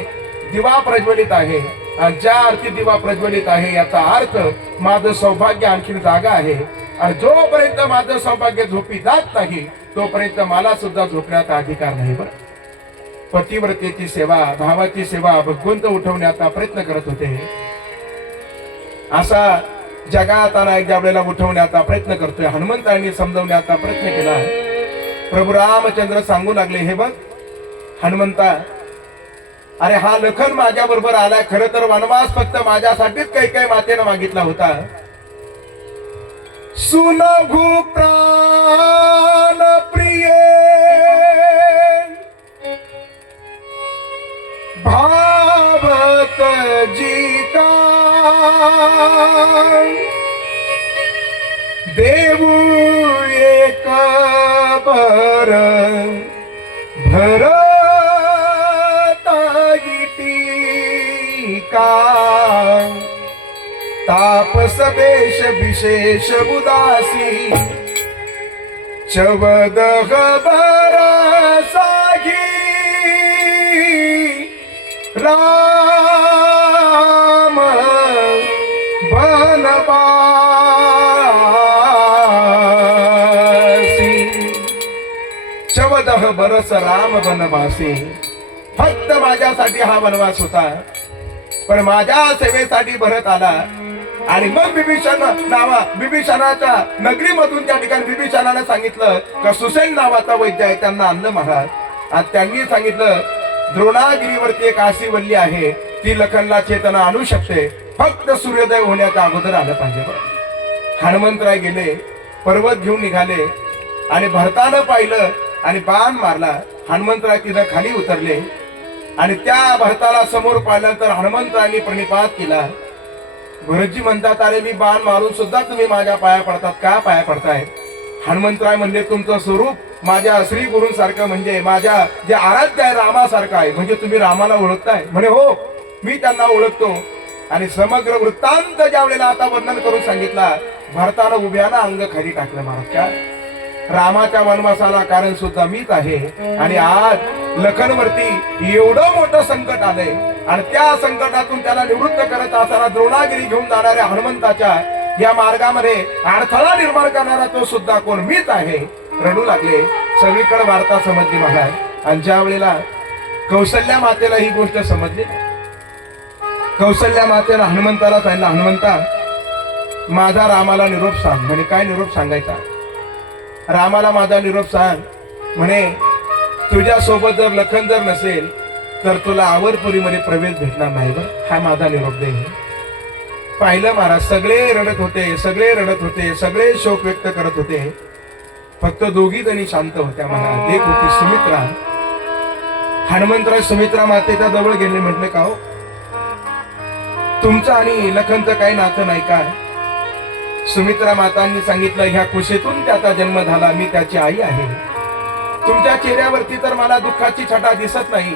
दिवा प्रज्वलित आहे. आणि ज्या अर्थी दिवा प्रज्वलित आहे याचा अर्थ माझं सौभाग्य आणखी जागा आहे. आणि जोपर्यंत माझं सौभाग्य झोपी जात नाही तोपर्यंत मला सुद्धा झोपण्याचा अधिकार नाही. बरं, पतिव्रतेची सेवा, भावाची सेवा भगवंत उठवण्याचा प्रयत्न करत होते. असा जगात एक ज्या उठवण्याचा प्रयत्न करतोय. हनुमंतांनी समजवण्याचा प्रयत्न केला. प्रभू रामचंद्र सांगू लागले, हे बघ हनुमंता, अरे हा लखन माझ्या बरोबर आलाय. खरं तर वनवास फक्त माझ्यासाठीच काही काही मातेनं मागितला होता. सुनभू प्राण प्रिय भावत जीता देऊ एक बर भरता टीका तापस देश विशेष उदासी चवदह बरसागी राम बनवासी 14 बरस राम बनवासी. फक्त माझ्यासाठी हा वनवास होता. पण माझ्या सेवेसाठी भरत आला. आणि मग बिभीषणाच्या नगरीमधून त्या ठिकाणी बिभीषणाने सांगितलं का सुसेन नावाचा वैद्य आहे, त्यांना आणलं महाराज. आणि त्यांनी सांगितलं द्रोणागिरीवरती एक अशी वल्ली आहे ती लखनला चेतना आणू शकते, फक्त सूर्योदय होण्याच्या अगोदर आलं पाहिजे. हनुमंतराय गेले, पर्वत घेऊन निघाले आणि भरतानं पाहिलं आणि बाण मारला. हनुमंतराय तिथं खाली उतरले आणि त्या भरताला समोर पाहिल्यानंतर हनुमंतरायांनी प्रणिपात केला. भरतजी म्हणतात, अरे मी बाण मारून सुद्धा तुम्ही माझ्या पाया पडतात, का पाया पडताय? हनुमंतराय म्हणले, तुमचं स्वरूप माझ्या श्री गुरूंसारखं, म्हणजे माझ्या जे आराध्य आहे रामासारखं आहे. म्हणजे तुम्ही रामाला ओळखताय? म्हणे हो, मी त्यांना ओळखतो. आणि समग्र वृत्तांत ज्या वेळेला आता वर्णन करून सांगितला, भरतानं उभ्यानं अंग खाली टाकलं. महाराज काय रामाच्या वनवासाला कारण सुद्धा मीच आहे. आणि आज लखनवरती एवढं मोठं संकट आलंय आणि त्या संकटातून त्याला निवृत्त करत असताना द्रोणागिरी घेऊन जाणाऱ्या हनुमंताच्या या मार्गामध्ये अडथळा निर्माण करणारा तो सुद्धा कोण? मीच आहे. रडू लागले. सगळीकडे वार्ता समजली महाराज. आणि ज्या वेळेला कौशल्या मातेला ही गोष्ट समजली, कौशल्या मातेला हनुमंताला सांगितलं, हनुमंता माझा रामाला निरोप सांग. म्हणे काय निरोप सांगायचा? रामाला माझा निरोप सांग. म्हणे तुझ्या सोबत जर लखन जर नसेल तर तुला आवरपुरीमध्ये प्रवेश भेटणार नाही. हा माझा निरोप दे. पाहिलं महाराज, सगळे रडत होते, सगळे रडत होते, सगळे शोक व्यक्त करत होते. फक्त दोघी जणी शांत होत्या महाराज. एक होती सुमित्रा. हनुमंतराय सुमित्रा मातेच्या जवळ गेले. म्हटले, का हो तुमचं आणि लखनचं काही नातं नाही का? सुमित्रा मातांनी सांगितलं, ह्या कुशीतून त्याचा जन्म झाला, मी त्याची आई आहे. तुमच्या चेहऱ्यावरती तर मला दुःखाची छटा दिसत नाही.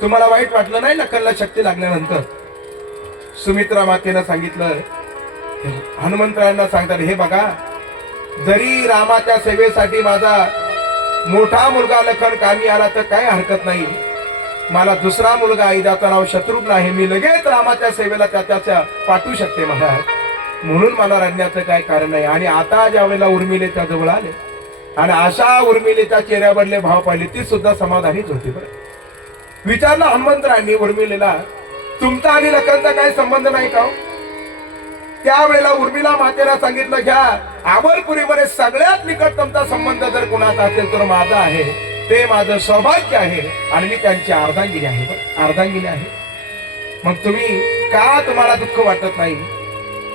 तुम्हाला वाईट वाटलं नाही लखनला शक्ती लागल्यानंतर? सुमित्रा मातेनं सांगितलं, हनुमंतरायांना सांगतात, हे बघा, जरी रामाच्या सेवेसाठी माझा मोठा मुलगा लखन कामी आला तर काही हरकत नाही. मला दुसरा मुलगा आहे, ज्याचं नाव शत्रुघ्न आहे, मी लगेच रामाच्या सेवेला त्याच्या पाठवू शकते महाराज. म्हणून मला रडण्याचं काय कारण नाही. आणि आता ज्या वेळेला उर्मिलेच्या जवळ आले आणि अशा उर्मिलेच्या चेहऱ्यावरले भाव पाहिले, ती सुद्धा समाधानीच होती. बरं विचारलं हनुमंतरायांनी उर्मिलेला, तुमचा आणि लखनचा काय संबंध नाही का? त्यावेळेला उर्मिला मातेला सांगितलं, घ्या आवरपुरीमध्ये सगळ्यात निकट तुमचा संबंध जर कोणाचा असेल तर माझा आहे. ते माझं सौभाग्य आहे आणि मी त्यांची अर्धांगिनी आहे. अर्धांगिनी आहे. मग तुम्ही का, तुम्हाला दुःख वाटत नाही?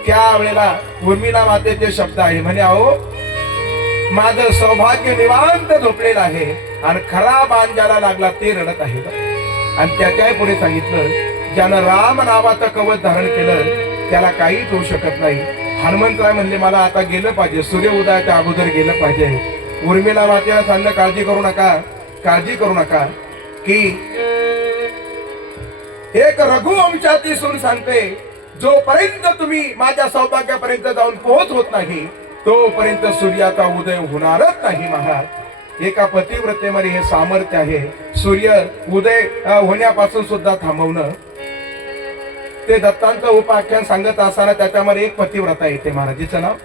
त्यावेळेला उर्मिला मातेचे शब्द आहे, म्हणे अहो माझं सौभाग्य निवांत झोपलेलं आहे आणि खरा बाण ज्याला लागला ते रडत आहे. आणि त्याच्या पुढे सांगितलं, ज्यानं राम नावाचं कवच धारण केलं त्याला काहीच होऊ शकत नाही. हनुमंतराय म्हणले, मला आता गेलं पाहिजे, सूर्य उदयाच्या अगोदर गेलं पाहिजे. उर्मिला मातेला सांगलं, काळजी करू नका, काळजी करू नका. की एक रघुवंशाची सून सांगते, जोपर्यंत तुम्ही माझ्या सौभाग्यापर्यंत जाऊन पोहोच होत नाही तोपर्यंत सूर्याचा उदय होणारच नाही महाराज. एका पतिव्रतेमध्ये हे सामर्थ्य आहे. सूर्य उदय होण्यापासून सुद्धा थांबवणं. ते दत्तांचं उपाख्यान सांगत असताना त्याच्यामध्ये एक पतिव्रता येते. महाराजीचं नाव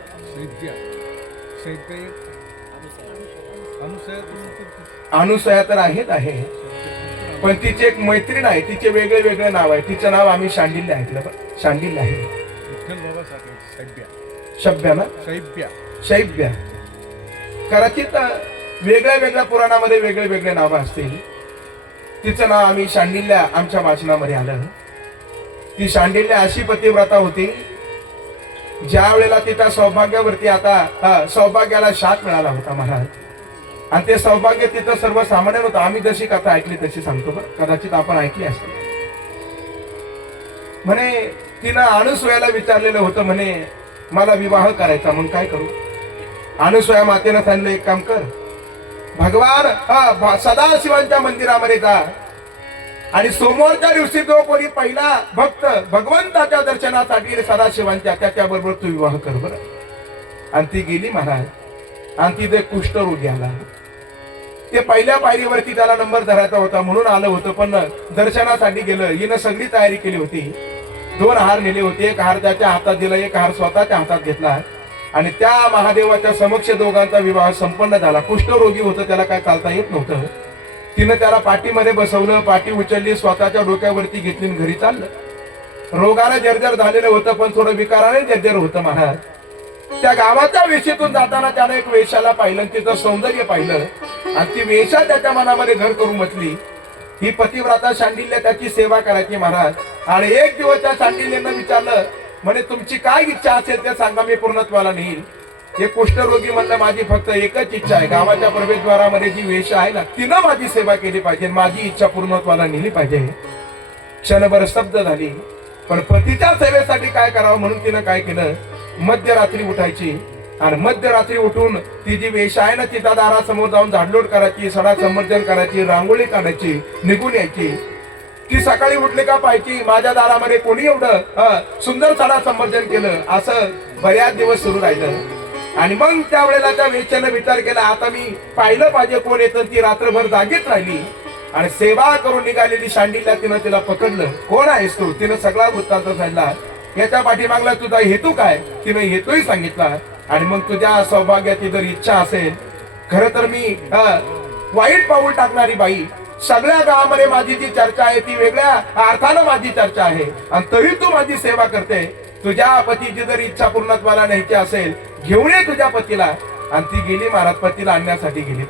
अनुसया तर आहेच आहे, पण तिची एक मैत्रीण आहे, तिचे वेगळे वेगळे नाव आहे. तिचं नाव आम्ही शांडिल्य ऐकलं. शांडिल्य आहे. शब्या ना शैब्या. कदाचित वेगळ्या वेगळ्या पुराणामध्ये वेगळे वेगळे नाव असतील. तिचं नाव आम्ही शांडिल्य आमच्या वाचनामध्ये आलं. ती शांडिल्य अशी पतिव्रता होती, ज्या वेळेला तिच्या सौभाग्यावरती आता सौभाग्याला शाप मिळाला होता महाराज. आणि ते सौभाग्य तिथं सर्वसामान्य होतं. आम्ही जशी कथा ऐकली तशी सांगतो बरं, कदाचित आपण ऐकली असेल. म्हणे तिनं अनुसूयाला विचारलेलं होतं, म्हणे मला विवाह करायचा, मग काय करू? अनुसूया मातेनं सांगितलं, एक काम कर, भगवान सदाशिवांच्या मंदिरामध्ये जा आणि सोमवारच्या दिवशी जो कोणी पहिला भक्त भगवंताच्या दर्शनासाठी सदाशिवांच्या त्याच्याबरोबर तू विवाह कर बरं. आणि ती गेली महाराज. आणि तिथे कुष्ठरोगी आला. ते पहिल्या पायरीवरती त्याला नंबर धरायचा होता म्हणून आलं होतं, पण दर्शनासाठी गेलं. हिनं सगळी तयारी केली होती. 2 हार नेले होते. एक हार त्याच्या हातात दिला, एक हार स्वतःच्या हातात घेतला. आणि त्या महादेवाच्या समक्ष दोघांचा विवाह संपन्न झाला. कुष्ठरोगी होतं, त्याला काय चालता येत नव्हतं. तिनं त्याला पाठीमध्ये बसवलं, पाठी उचलली, स्वतःच्या डोक्यावरती घेतली, घरी चाललं. रोगाने जर्जर झालेलं होतं, पण थोडं विकाराने जर्जर होतं महाराज. त्या गावाच्या वेशीतून जाताना त्यानं एक वेशाला पाहिलं, तिचं सौंदर्य पाहिलं आणि ती वेशा त्याच्या मनामध्ये घर करून बसली. ही पतिव्रता शांडिल्य त्याची सेवा करायची महाराज. आणि एक दिवस त्या शांडिल्यनं विचारलं, म्हणे तुमची काय इच्छा असेल ते सांगा, मी पूर्णत्वाला नेईल. हे कुष्ठरोगी म्हणलं, माझी फक्त एकच इच्छा आहे, गावाच्या प्रवेशद्वारामध्ये जी वेश्या आहे ना तिनं माझी सेवा केली पाहिजे, माझी इच्छा पूर्णत्वाला नेली पाहिजे. क्षणभर स्तब्ध झाली. पण पतीच्या सेवेसाठी काय करावं म्हणून तिनं काय केलं, मध्यरात्री उठायची आणि मध्यरात्री उठून ती जी वेश आहे ना तिच्या दारासमोर जाऊन झाडलोट करायची, सडा संवर्धन करायची, रांगोळी काढायची, निघून यायची. ती सकाळी उठली का पाहायची, माझ्या दारामध्ये कोणी एवढं सुंदर सडा संवर्धन केलं. असं बऱ्याच दिवस सुरू राहिलं. आणि मग त्या वेळेला त्या वेश्यानं विचार केला, आता मी पाहिलं पाहिजे कोण येतं. ती रात्रभर जागीच राहिली आणि सेवा करून निघालेली शांडिल्य तिनं तिला पकडलं. कोण आहेस तू? तिनं सगळा वृत्तांत सांगितला. याच्या पाठीमागला तुझा हेतू काय? तिनं हेतूही सांगितला. आणि मग तुझ्या सौभाग्याची जर इच्छा असेल, खरं तर मी वाईट पाऊल टाकणारी बाई, सगळ्या गावामध्ये माझी जी चर्चा आहे ती वेगळ्या अर्थानं माझी चर्चा आहे, आणि तरी तू माझी सेवा करते. तुझ्या पतीची जर इच्छा पूर्णत्वाला न्यायची असेल, घेऊन ये तुझ्या पतीला. आणि ती गेली महाराज, पतीला आणण्यासाठी गेली.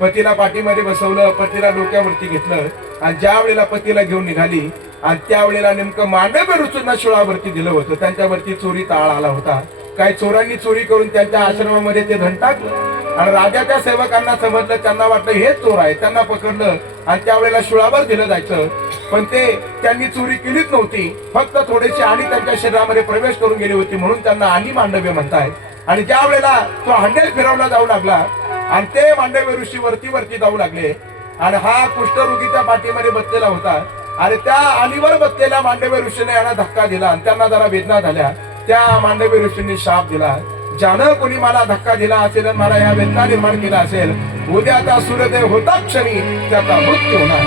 पतीला पाठीमध्ये बसवलं, पतीला डोक्यावरती घेतलं आणि ज्या वेळेला पतीला घेऊन निघाली आणि त्यावेळेला नेमकं मांडव्य ऋषींना शिळावरती दिलं होतं. त्यांच्यावरती चोरीचा आळ आला होता. काही चोरांनी चोरी करून त्यांच्या आश्रमामध्ये ते धन टाकलं आणि राजाच्या सेवकांना समजलं. त्यांना वाटलं हे चोर आहे, त्यांना पकडलं आणि त्यावेळेला शिळावर दिलं जायचं. पण ते त्यांनी चोरी केलीच नव्हती, फक्त थोडेसे आणि त्यांच्या शरीरामध्ये प्रवेश करून गेली होती, म्हणून त्यांना आणि मांडव्य म्हणताय. आणि ज्या वेळेला तो हंडेल फिरवला जाऊ लागला आणि ते मांडव्य ऋषी वरती वरती जाऊ लागले आणि हा कुष्ठरोगीच्या पाठीमध्ये बसलेला होता. आणि त्या आलीवर बसलेल्या मांडव्य ऋषीने यांना धक्का दिला आणि त्यांना जरा वेदना झाल्या. त्या मांडव्य ऋषींनी शाप दिला, ज्यानं कोणी मला धक्का दिला असेल, मला या वेदना निर्माण केला असेल, उद्याचा सूर्योदय होता क्षणी त्याचा मृत्यू होणार.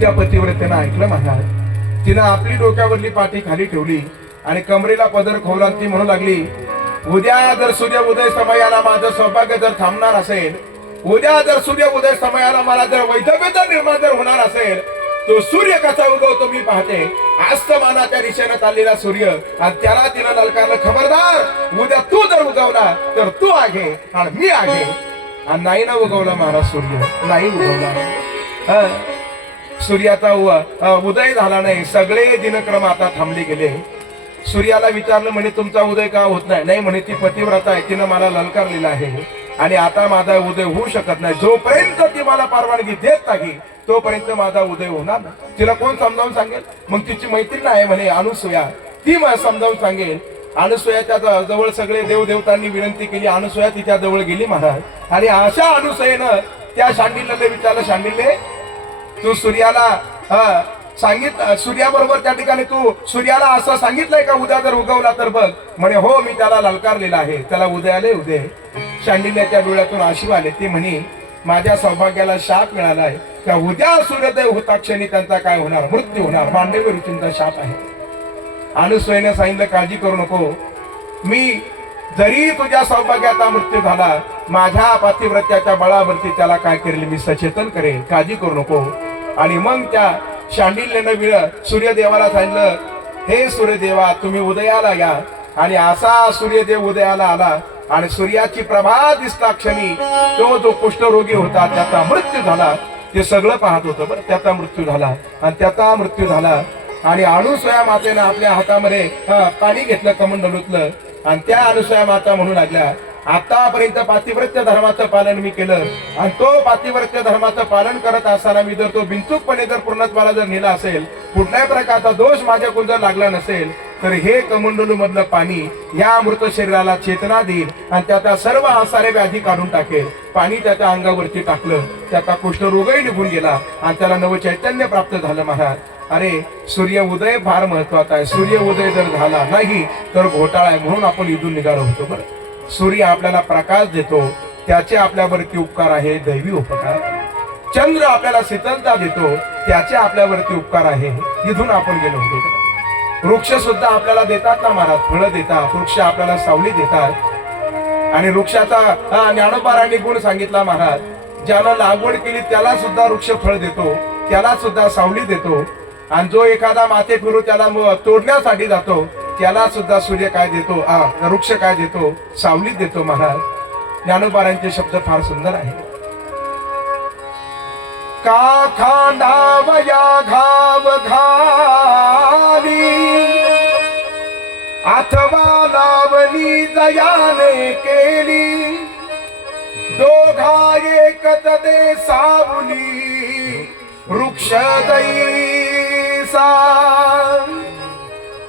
त्या पतिव्रतेनं ऐकलं महाराज. तिनं आपली डोक्यावरली पाठी खाली ठेवली आणि कमरेला पदर खोवला. ती म्हणू लागली, उद्या जर सूर्य उदय समयाला माझं सौभाग्य जर थांबणार असेल, उद्या जर सूर्य उदय समयाला मला जर वैधव्य निर्माण जर होणार असेल, तो सूर्य कसा उगवतो मी पाहते. आस्तमानाच्या दिशेने चाललेला सूर्य आणि त्याला तिनं ललकारलं, खबरदार, उद्या तू जर उगवला तर तू आहे आणि मी आहे. आणि नाही ना उगवला महाराज सूर्य, नाही उगवला. सूर्याचा उदय झाला नाही. सगळे दिनक्रम आता थांबले गेले. सूर्याला विचारलं, म्हणे तुमचा उदय का होत नाही? नाही म्हणे, ती पतिव्रता आहे, तिनं मला ललकारलेला आहे आणि आता माझा उदय होऊ शकत नाही. जोपर्यंत ती मला परवानगी देत नाही तोपर्यंत माझा उदय होणार नाही. तिला कोण समजावून सांगेल? मग तिची मैत्रीण आहे म्हणे अनुसूया, ती मला समजावून सांगेल. अनुसूयाच्या जवळ सगळे देवदेवतांनी विनंती केली. अनुसूया तिच्या जवळ गेली महाराज. आणि अशा अनुसूयेनं त्या शांडिल्यला विचारलं, शांडिल्य, तू सूर्याला सांगितलं सूर्याबरोबर त्या ठिकाणी तू सूर्याला असं सांगितलंय का उद्या जर उगवला तर बघ. म्हणे हो मी त्याला ललकारलेला आहे, त्याला उदयाले उदय. शांडिल्याच्या डोळ्यातून आशू आले. ते म्हणे माझ्या सौभाग्याला शाप मिळाला आहे का उद्या सूर्योदय होता क्षणी त्यांचा काय होणार, मृत्यू होणार. मांडवी ऋषींचा शाप आहे. अनुसूयेने सांगितलं काळजी करू नको, मी जरी तुझ्या सौभाग्याचा मृत्यू झाला माझ्या पातिव्रत्याच्या बळावरती त्याला काय करेल मी सचेतन करेल, काळजी करू नको. आणि मग त्या शांडिल्यनं सूर्यदेवाला सांगितलं हे सूर्यदेवा तुम्ही उदयाला या. आणि असा सूर्यदेव उदयाला आला आणि सूर्याची प्रभा दिसता क्षणी तो जो कुष्ठरोगी होता त्याचा मृत्यू झाला. ते सगळं पाहत होतं बरं. त्याचा मृत्यू झाला आणि त्याचा मृत्यू झाला. आणि अनुसूया मातेनं आपल्या हातामध्ये पाणी घेतलं कमंडलूतलं आणि त्या अनुसूया माता म्हणू लागल्या आतापर्यंत पातिव्रत्य धर्माचं पालन मी केलं आणि तो पातिव्रत्य धर्माचं पालन करत असताना मी जर तो बिनचूकपणे जर पूर्णत्वाला जर नेला असेल, कुठल्याही प्रकारचा दोष माझ्याकडून जर लागला नसेल तर हे कमंडलू मधलं पाणी या मृत शरीराला चेतना देईल आणि त्याचा सर्व आसारे व्याधी काढून टाकेल. पाणी त्याच्या अंगावरती टाकलं, त्याचा कुष्ठरोगही निघून गेला आणि त्याला नवचैतन्य प्राप्त झालं. महाराज अरे सूर्य उदय फार महत्वाचा आहे. सूर्य उदय जर झाला नाही तर घोटाळा आहे. म्हणून आपण इथून निघालो होतो बरं. सूर्य आपल्याला प्रकाश देतो, त्याचे आपल्यावरती उपकार आहे दैवी उपकार. चंद्र आपल्याला शीतलता देतो, त्याचे आपल्यावरती उपकार आहे. इथून आपण गेलो होतो. वृक्ष सुद्धा आपल्याला देतात ना महाराज, फळं देतात. वृक्ष आपल्याला सावली देतात. आणि वृक्षाचा ज्ञानोबारांनी गुण सांगितला महाराज, ज्यानं लागवड केली त्याला सुद्धा वृक्ष फळ देतो, त्याला सुद्धा सावली देतो. आणि जो एखादा माते फिरू त्याला तोडण्यासाठी जातो त्याला सुद्धा सूर्य काय देतो, वृक्ष काय देतो, सावली देतो. महाराज ज्ञानोबारांचे शब्द फार सुंदर आहे. का खांडावया घाव घाली अथवा लावली दयाने केली, दोघा एकत दे सावली वृक्ष दैसा.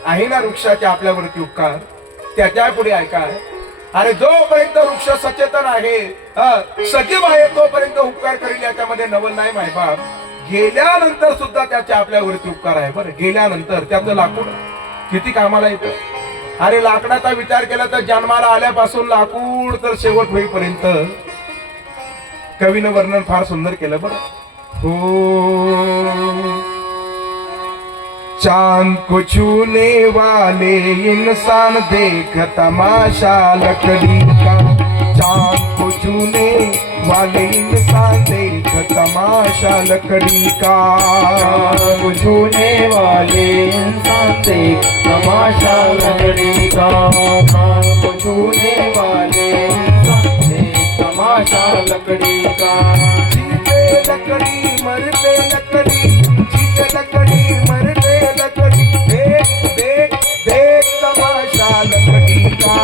आहे ना वृक्षाचे आपल्यावरती उपकार. त्याच्या पुढे ऐका, अरे जोपर्यंत वृक्ष सचेतन आहे सजीव आहे तोपर्यंत उपकार करेल याच्यामध्ये नवल नाही मायबाप. गेल्यानंतर सुद्धा त्याचे आपल्यावरती उपकार आहे बरं. गेल्यानंतर त्याचं लाकूड किती कामाला येतं. अरे लाकडाचा विचार केला तर जन्माला आल्यापासून लाकूड तर शेवट होईपर्यंत. कवीनं वर्णन फार सुंदर केलं बरं. हो चांद को छूने वाले इंसान देख तमाशा लकड़ी का. चांद को छूने वाले इंसान देख तमाशा लकड़ी का. चांद को छूने वाले इंसान देख तमाशा लकड़ी का. चांद को छूने वाले इंसान देख तमाशा लकड़ी का. जीते लकड़ी मरते लकड़ी, जीते लकड़ी मरते लकड़ी, देख देख देख तमाशा लकड़ी का.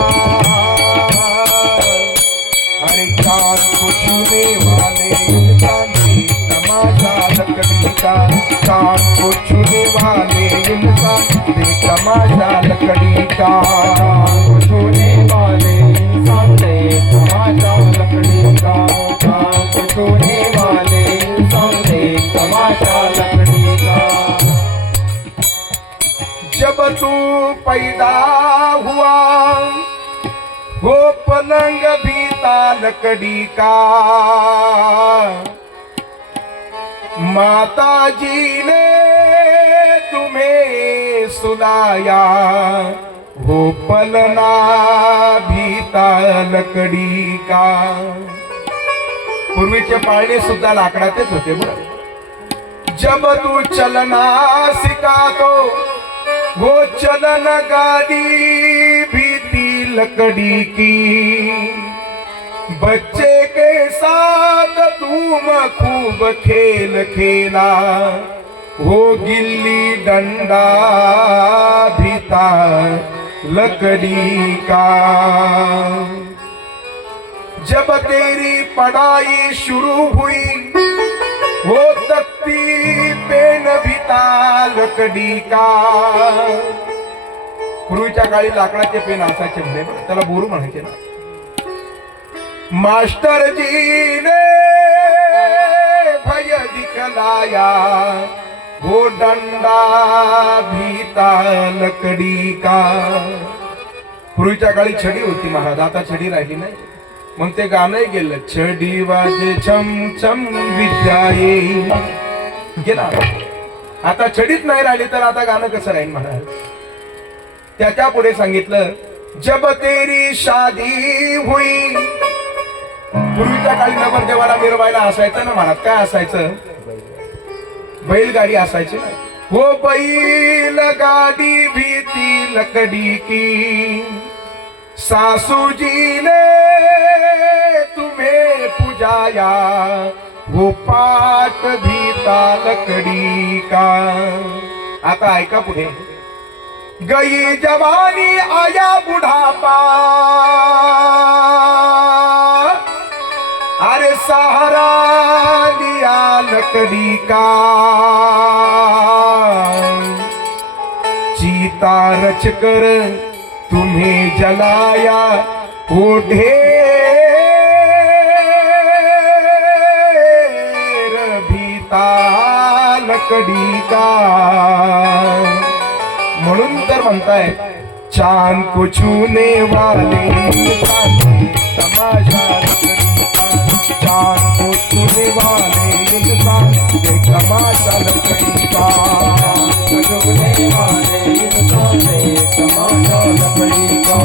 अरे चांद को छूने वाले इंसान देख तमाशा लकड़ी का. चांद को छूने वाले इंसान देख तमाशा लकड़ी का. चांद को छूने वाले इंसान देख तमाशा लकड़ी का. चांद को छूने वाले इंसान देख तमाशा लकड़ी का. जब तू पैदा हुआ वो पलंग भी था लकड़ी का. माता जी ने तुम्हें सुलाया वो पलना भी था लकड़ी का. पूर्वीचे पाळणे सुद्धा लाकडाचेच होते बरं. जब तू चलना सिखा तो वो चलन गाड़ी भी थी लकड़ी की. बच्चे के साथ तुम खूब खेल खेला वो गिल्ली डंडा भी था लकड़ी का. जब तेरी पढ़ाई शुरू हुई वो तख्ती पेन भी था लकड़ी का. पूर्वीच्या काळी लाकडाचे पेन असायचे म्हणे, त्याला बोरू म्हणायचे ना. मास्टर जी ने भय दिखलाया हो डंडा भीता लकडी का. पूर्वीच्या काळी छडी होती महाराज, आता छडी राहिली नाही. मग ते गाणं गेलं, छडी वाजे छम छम विद्या येई. गेला. आता छडीच नाही राहिली तर आता गाणं कसं राहील महाराज. त्याच्या पुढे सांगितलं, जब तेरी शादी हुई. पूर्वीच्या काळी नवरदेवाला मिरवायला असायचं ना महाराज. काय असायचं? बैलगाडी असायची ना. हो बैल गाडी भीती लकडी की, सासूजी ने तुम्हें पुजाया, वो पाट भीता लकडी का. आता ऐका पुढे, गई जवानी आया बुढ़ापा, अरे सहारा लिया लकड़ी का. चीता रच कर तुम्हें जलाया, वो ढेर भीता लकड़ी का. म्हणून तर म्हणताय, चांद को छूने वाले इंसान तमाशा लकड़ी का. चांद को छूने वाले इंसान तमाशा लकड़ी का. छूने वाले इंसान तमाशा लकड़ी का.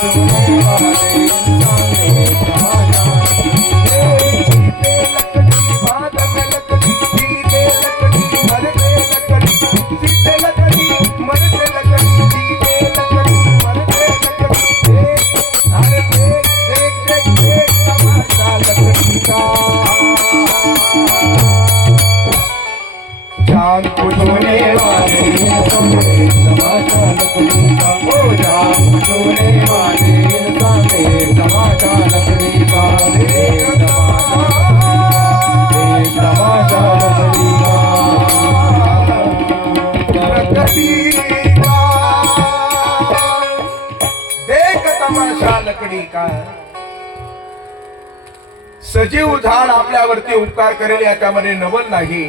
छूने वाले इंसान तमाशा जीते लकड़ी बाद में लकड़ी, जीते लकड़ी मरते लकड़ी, जीते लकड़ी मरते लकड़ी, जीते लकड़ी मरते लकड़ी. अरे देख देख देख देख तमाशा लकड़ी का. चांद को छूने वाले इंसान तमाशा लकड़ी का. ओ जान छूने वाले इंसान तमाशा लकड़ी का. तमाशा लकड़ी का. लकड़ी का. देख तमाशा लकड़ी का. सजीव झाड आपल्यावरती उपकार करेल याच्यामध्ये नवल नाही.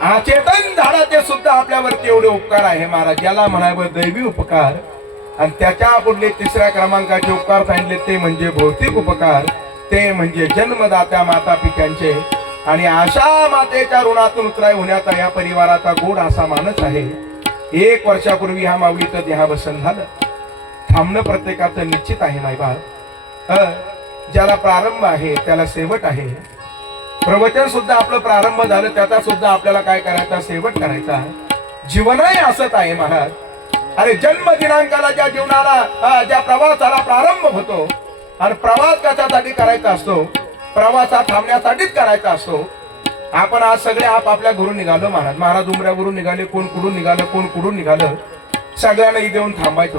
अचेतन झाडाचे सुद्धा आपल्यावरती एवढे उपकार आहे महाराज, याला म्हणावं दैवी उपकार. आणि त्याच्या पुढले तिसऱ्या क्रमांकाचे उपकार सांगितले ते म्हणजे भौतिक उपकार. ते म्हणजे जन्मदात्या माता पित्यांचे. आणि अशा मातेच्या ऋणातून उतराई होण्याचा या परिवाराचा गोड असा मानस आहे. 1 वर्षापूर्वी ह्या माऊलीचं देहावसन झालं. थांबणं प्रत्येकाचं निश्चित आहे मायबा. ज्याला प्रारंभ आहे त्याला शेवट आहे. प्रवचन सुद्धा आपलं प्रारंभ झालं, त्याचा सुद्धा आपल्याला काय करायचा? शेवट करायचा. जीवनही असंच आहे महाराज. अरे जन्म दिनांकाला ज्या जीवनाला ज्या प्रवासाला प्रारंभ होतो, आणि प्रवास कशासाठी करायचा असतो? प्रवासा थांबण्यासाठीच करायचा असतो. आपण आज सगळे आपापल्या घरून निघालो महाराज. महाराज उमऱ्यावरून निघाले, कोण कुठून निघालं, कोण कुठून निघालं. सगळ्यांना इथे येऊन थांबायचं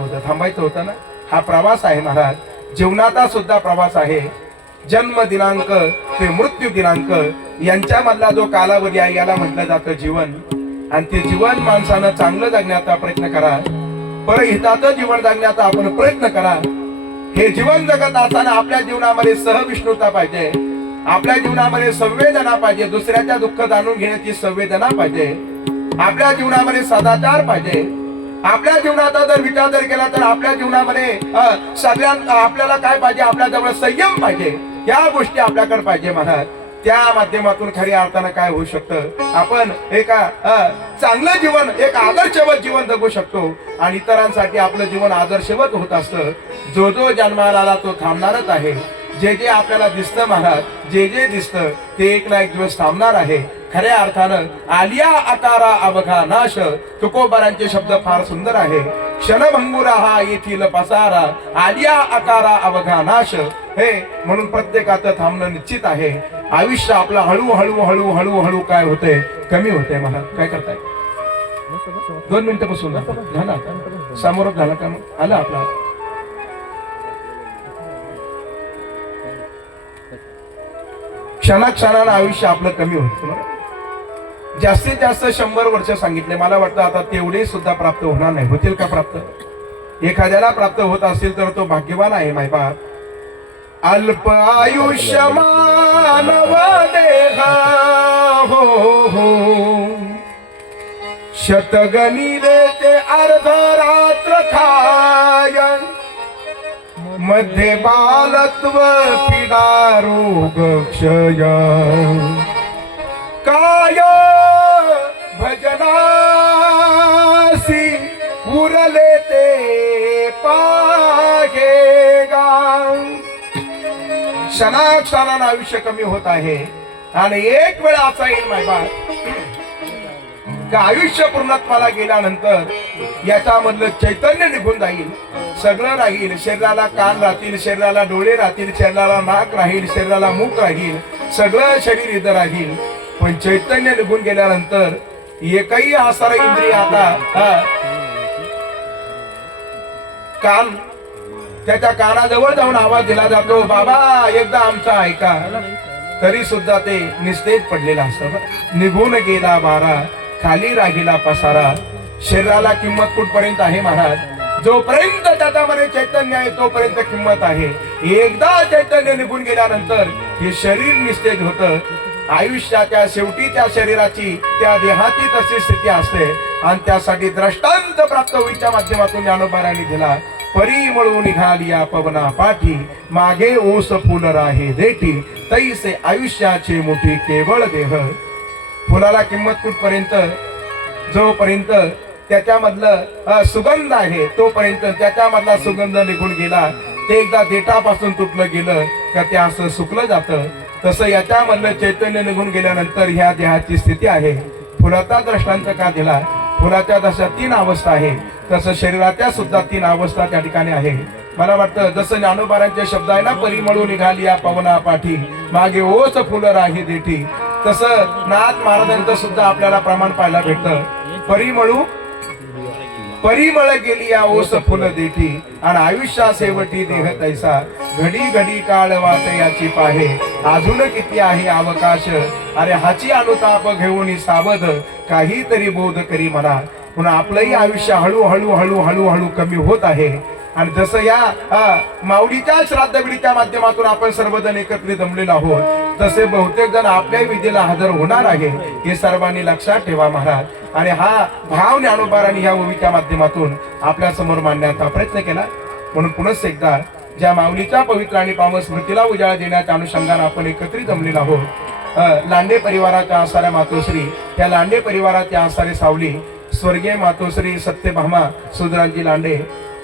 होतं ना. हा प्रवास आहे महाराज. जीवनाचा सुद्धा प्रवास आहे. जन्म दिनांक ते मृत्यू दिनांक यांच्यामधला जो कालावधी आहे याला म्हटलं जातं जीवन. आणि ते जीवन माणसानं चांगलं जगण्याचा प्रयत्न करा. परहिताचं जीवन जगण्याचा आपण प्रयत्न करा. हे जीवन जगत असताना आपल्या जीवनामध्ये सहविष्णुता पाहिजे. आपल्या जीवनामध्ये संवेदना पाहिजे. दुसऱ्याच्या दुःख जाणून घेण्याची संवेदना पाहिजे. आपल्या जीवनामध्ये सदाचार पाहिजे. आपल्या जीवनाचा जर विचार जर केला तर आपल्या जीवनामध्ये सगळ्यांना आपल्याला काय पाहिजे? आपल्या जवळ संयम पाहिजे. या गोष्टी आपल्याकडे पाहिजे महाराज. त्या माध्यमातून खऱ्या अर्थानं काय होऊ शकतं? आपण एका चांगलं जीवन, एक आदर्शवत जीवन जगू शकतो. आणि इतरांसाठी आपलं जीवन आदर्शवत होत असतं. जो जो जन्माला आला तो थांबणारच आहे. जे जे आपल्याला दिसतं महाराज, जे जे दिसतं ते एक ना एक दिवस थांबणार आहे. खऱ्या अर्थानं आलिया आकारा अवघा नाश. तुकोबारांचे शब्द फार सुंदर आहे. क्षणभंगुरा हा येथील पसारा, आलिया आकारा अवघा नाश. हे म्हणून प्रत्येकाचं थांबणं निश्चित आहे. आयुष्य आपलं हळूहळू हळूहळू हळू काय होतंय? कमी होतंय महाराज. काय करताय? 2 मिनिटं बसून झालं. समोरच झालं का? मग आलं आपला. क्षणाक्षणानं आयुष्य आपलं कमी होतं. जास्तीत जास्त 100 वर्ष सांगितले. मला वाटतं आता तेवढे सुद्धा प्राप्त होणार नाही. होतील का प्राप्त? एखाद्याला प्राप्त होत असेल तर तो भाग्यवान आहे मायबाप. अल्प आयुष्य मानव देहा हो हो शतगणिले ते अर्धरात्र खाय मध्ये बालत्व पीडा रोग क्षय काय भजनासी उरले ते पाहे गा. क्षणाक्षणानं आयुष्य कमी होत आहे आणि एक वेळ असा येईल मायबा की आयुष्य पूर्णत्वाला गेल्यानंतर याच्यामधलं चैतन्य निघून जाईल. सगळं राहील, शरीराला कान राहतील, शरीराला डोळे राहतील, शरीराला नाक राहील, शरीराला मुख राहील, सगळं शरीर इथं राहील. पण चैतन्य निघून गेल्यानंतर एकही आसार इंद्रिय आता कान त्याच्या कानाजवळ जाऊन आवाज दिला जातो, बाबा एकदा आमचा ऐका, तरी सुद्धा ते निस्तेज पडलेला असतं. निघून गेला बारा, खाली राहिला पसारा. शरीराला किंमत कुठपर्यंत आहे महाराज? जोपर्यंत त्याच्यामध्ये चैतन्य आहे तोपर्यंत किंमत आहे. एकदा चैतन्य निघून गेल्यानंतर हे शरीर निस्तेज होतं. आयुष्याच्या शेवटी त्या शरीराची त्या देहाची तशी स्थिती असते आणि त्यासाठी दृष्टांत प्राप्त होईच्या माध्यमातून ज्ञानोबारांनी दिला. परी मळू निघालिया पवना पाठी, मागे ओस फुल राहे देठी, तैसे आयुष्याचे मोठी केवळ देह. फुलाला किंमत कुठपर्यंत? जोपर्यंत त्याच्यामधलं सुगंध आहे तोपर्यंत. त्याच्यामधला सुगंध निघून गेला, ते एकदा देठापासून तुटलं गेलं का ते असं सुकलं जातं. तसं याच्यामधलं चैतन्य निघून गेल्यानंतर ह्या देहाची स्थिती आहे. फुलाचा दृष्टांत का दिला? फुलाच्या जशा 3 अवस्था आहे तसं शरीराच्या सुद्धा 3 अवस्था त्या ठिकाणी आहे. मला वाटतं जसं ज्ञानोबारांचे शब्द आहे ना, परिमळू निघाली या पवना पाठी, मागे ओस फुल राही देठी, तसं नाथ महाराजांचं सुद्धा आपल्याला प्रमाण पाहायला भेटतं. परिमळ गेली या ओस फुल देठी, आणि आयुष्या शेवटी देह तैसा, घडी घडी काळ वाट याची पाहे, अजून किती आहे अवकाश, अरे हाची अनुताप घेऊन सावध, काहीतरी बोध करी म्हणा. पुन्हा आपलंही आयुष्य हळूहळू हळूहळू कमी होत आहे. आणि जसं या माऊलीच्या श्राद्धविधीच्या माध्यमातून आपण सर्वजण एकत्रित जमलेलो आहोत, तसे बहुतेक जण आपल्या विधीला हजर होणार आहे, हे सर्वांनी लक्षात ठेवा महाराज. आणि हा भाव ज्ञानोबारांनी या ओवीच्या माध्यमातून आपल्या समोर मांडण्याचा प्रयत्न केला. म्हणून पुनश्च एकदा ज्या माऊलीच्या पवित्र आणि पावन स्मृतीला उजाळा देण्याच्या अनुषंगाने आपण एकत्रित जमलेलो आहोत. लांडे परिवाराच्या आसाऱ्या मातोश्री, त्या लांडे परिवाराच्या आसारे सावली स्वर्गीय मातोश्री सत्यभामा सुधरांजी लांडे,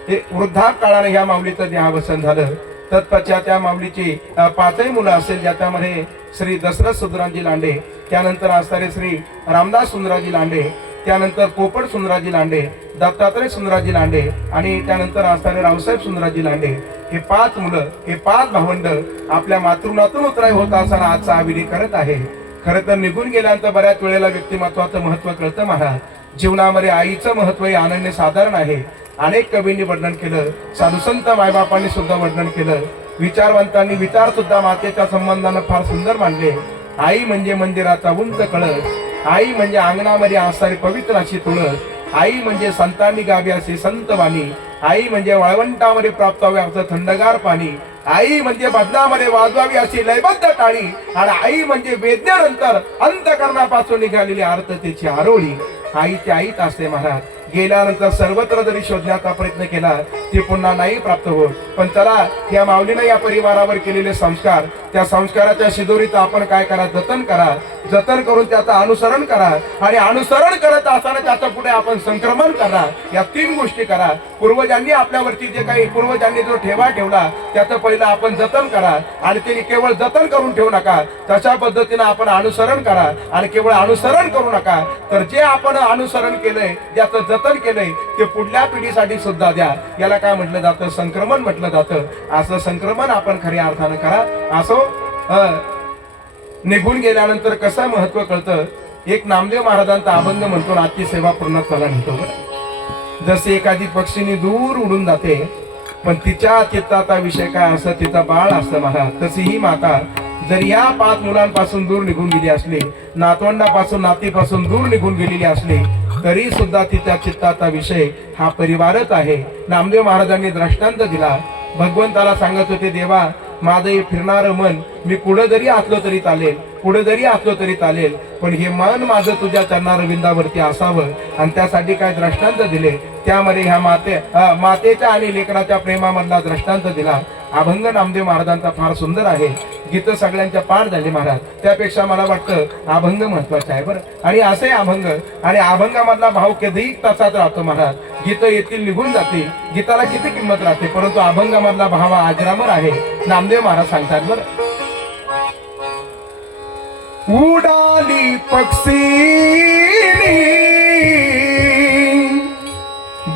हे वृद्धापकाळाने ह्या माऊलीचं देहावसन झालं. तत्पश्चात त्या माऊलीची 5 मुलं असेल, ज्याच्यामध्ये श्री दशरथ सुंदराजी लांडे, त्यानंतर असणारे श्री रामदास सुंदराजी लांडे, त्यानंतर पोपट सुंदराजी लांडे, दत्तात्रय सुंदराजी लांडे आणि त्यानंतर असणारे रावसाहेब सुंदराजी लांडे. हे 5 मुलं, हे 5 भावंड आपल्या मातृनातून उतराय होत असताना आजचा हा विधी करत आहे. खरं तर निघून गेल्यानंतर बऱ्याच वेळेला व्यक्तिमत्वाचं महत्व कळतं महाराज. जीवनामध्ये आईचं महत्व हे अनन्य साधारण आहे. अनेक कवींनी वर्णन केलं, साधुसंत मायबापांनी सुद्धा वर्णन केलं, विचारवंतांनी विचार सुद्धा मातेच्या संबंधानं फार सुंदर मांडले. आई म्हणजे मंदिराचा उंच कळस, आई म्हणजे अंगणामध्ये असणारी पवित्र अशी तुळस, आई म्हणजे संतांनी गावी अशी संतवाणी, आई म्हणजे वाळवंटामध्ये प्राप्त व्हावे असं थंडगार पाणी, आई म्हणजे बदनामध्ये वाजवावी अशी लयबद्ध टाळी, आणि आई म्हणजे वेदनेनंतर अंतःकरणापासून निघालेली आर्ततेची आरोळी. आईची आईच असते महाराज. गेल्यानंतर सर्वत्र जरी शोधण्याचा प्रयत्न केला ती पुन्हा नाही प्राप्त होत. पण चला, या माऊलीनं या परिवारावर केलेले संस्कार, त्या संस्काराच्या शिदोरीचं आपण काय करा, जतन करा. जतन करून त्याचं अनुसरण करा, आणि अनुसरण करत असताना त्याच्या पुढे आपण संक्रमण करा. या 3 गोष्टी करा. पूर्वजांनी आपल्यावरती जे काही पूर्वजांनी जो ठेवा ठेवला त्याचं पहिलं आपण जतन करा, आणि त्यांनी केवळ जतन करून ठेवू नका, तशा पद्धतीनं आपण अनुसरण करा. आणि केवळ अनुसरण करू नका, तर जे आपण अनुसरण केलंय, ज्याचं जतन केलंय, ते पुढल्या पिढीसाठी सुद्धा द्या. याला काय म्हटलं जातं? संक्रमण म्हटलं जातं. असं संक्रमण आपण खऱ्या अर्थानं करा. असो, निघून गेल्यानंतर कसं महत्व कळतं. एक नामदेव महाराजांचा अभंग म्हणतो, आजची सेवा पूर्णत्वाला नेतो. जसे एखादी पक्षीने दूर उडून जाते, पण तिच्या चित्ताचा विषय काय असं, तिचा बाळ असतं महाराज. तशी ही माता जर या 5 मुलांपासून दूर निघून गेली असली, नातवंडापासून नातीपासून दूर निघून गेलेली असली, तरी सुद्धा तिच्या चित्ताचा विषय हा परिवारच आहे. नामदेव महाराजांनी दृष्टांत दिला. भगवंताला सांगत होते, देवा माझं हे फिरणारं मन, मी कुठं जरी असलो तरी चालेल, कुठं जरी असलो तरी चालेल, पण हे मन माझं तुझ्या चरणारविंदावरती असावं. आणि त्यासाठी काय दृष्टांत दिले, त्यामध्ये ह्या मातेच्या आणि लेकराच्या प्रेमामधला दृष्टांत दिला. अभंग नामदेव महाराजांचा फार सुंदर आहे. गीत सगळ्यांच्या पाठ झाली महाराज, त्यापेक्षा मला वाटतं अभंग महत्वाचा आहे बरं. आणि असे अभंग, आणि अभंगामधला भाव कधीही तसाच राहतो महाराज. गीत येतील निघून जातील, गीताला किती किंमत राहते, परंतु अभंगामधला भाव हा अजरामर आहे. नामदेव महाराज सांगतात बरं, उडाली पक्षी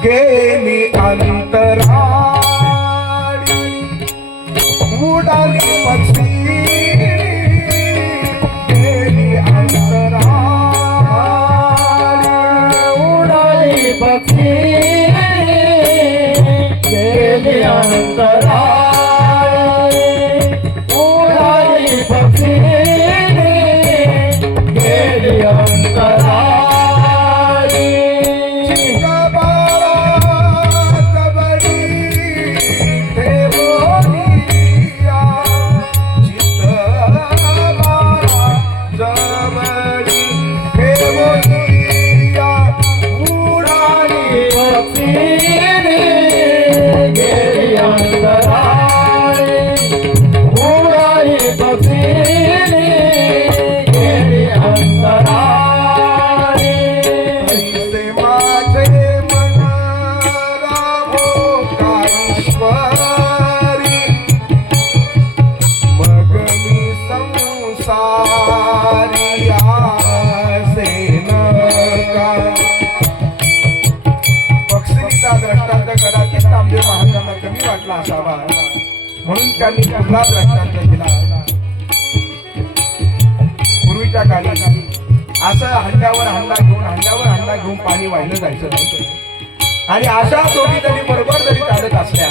गेली अंतराळी, उडाली पक्षी गेली अंतराळी, उडाली पक्षी गेली अंतराळी, उडाली पक्षी गेली अंतराळी. चितबाळाचा बळी ठेवोनिया, चितबाळाचा बळी ठेवोनिया, उडाली पक्षी गेली अंतराळी, उडाली पक्षी गेली अंतराळी. ऐसे माझे मन रामो काईश्वरी, मग मी संसारी आसे नका. पक्षिणीचा दृष्टांत कदाचित नामदेव महाराजांना कमी वाटला असावा, म्हणून त्यांनी पुन्हा दृष्टांत दिला. पूर्वीच्या काळी असं हंड्यावर हंडा घेऊन पाणी वाहिलं जायचं. आणि अशा दोघी जरी बरोबर जरी चालत असल्या,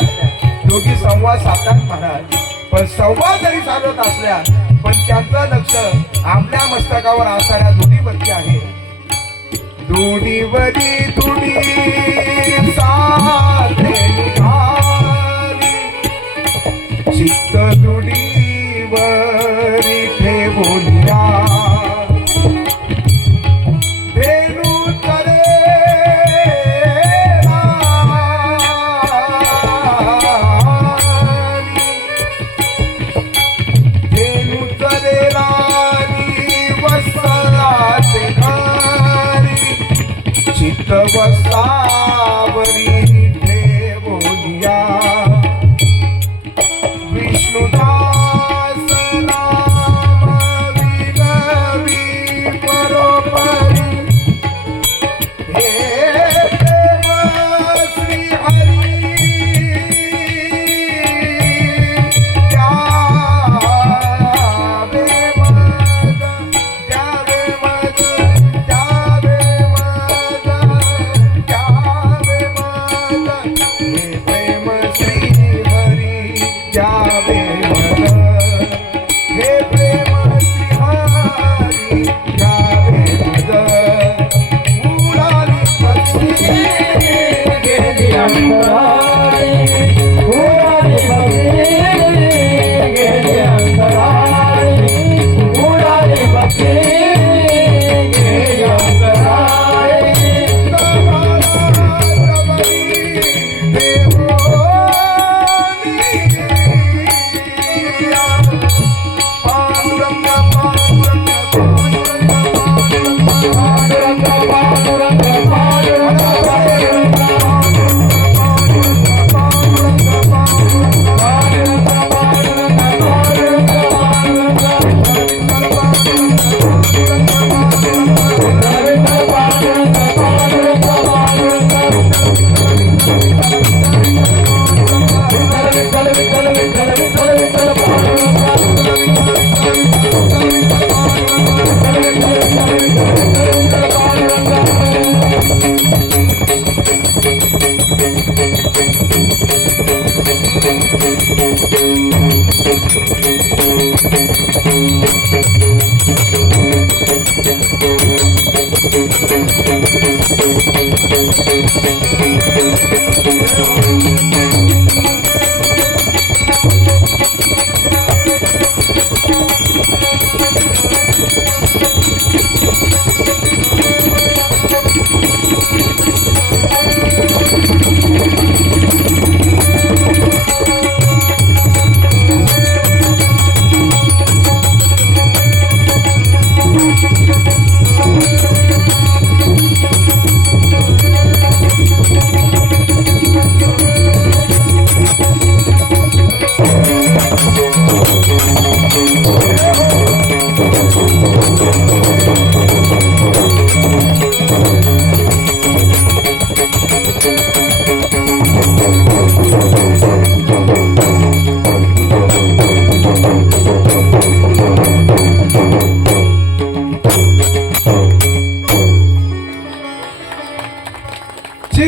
दोघी संवाद साधतात महाराज, पण संवाद जरी चालत असल्या, पण त्यांचं लक्ष आपल्या मस्तकावर असणाऱ्या दुडीवरती आहे. दुडीवरी दुडी साधे निघाली, चित्त दुडीवरी ठेवूया, धेनू तरेला धेनू तरेला वस्त्राचे घरी, चित्त वस्त्रावरी ठेवूया. विष्णुदास नाम विनवी परोपरी, हे प्रेम श्री हरी द्यावे मग, द्यावे मग, द्यावे मग, द्यावे मग, हे प्रेम श्री हरी द्यावे मग, हे प्रेम श्री हरी द्यावे मग. उडाली पक्षी गेली अंतराळी, उडाली पक्षी गेली अंतराळी, उडाली पक्षी गेली अंतराळी.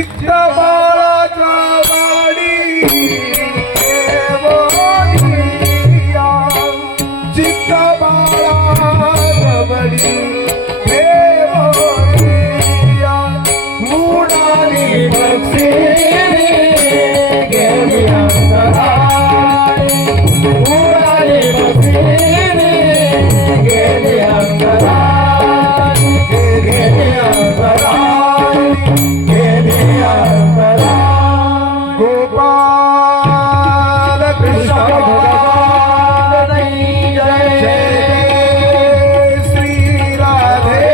चित्त बाळाचा वाडी देवरिया, चित्त बाळाचा वाडी देवरिया, मुडाली पक्षी गेली अंतराळी, उडाली पक्षी गेली अंतराळी, गेली अंतराळी, गेली अंतराळी. गोपाल कृष्ण भगवान जय श्री राधे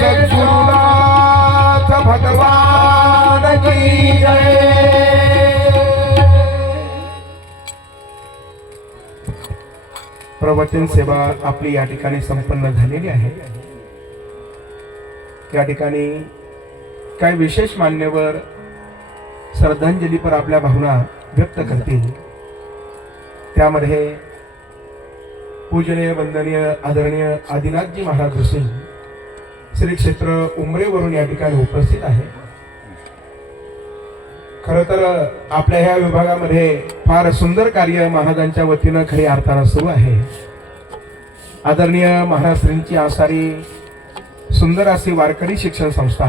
सद्गुरुनाथ भगवान की जय. प्रवचन सेवा आपली या ठिकाणी संपन्न झालेली आहे. या ठिकाणी काही विशेष मान्यवर श्रद्धांजलीपर आपल्या भावना व्यक्त करतील. त्यामध्ये पूजनीय वंदनीय आदरणीय आदिनाथजी महाराज ऋषी श्री क्षेत्र उमरेवरून या ठिकाणी उपस्थित आहे. खरं तर आपल्या ह्या विभागामध्ये फार सुंदर कार्य महाराजांच्या वतीनं खरी अर्थानं सुरू आहे. आदरणीय महाराज श्रींची आसारी सुंदर अशी वारकरी शिक्षण संस्था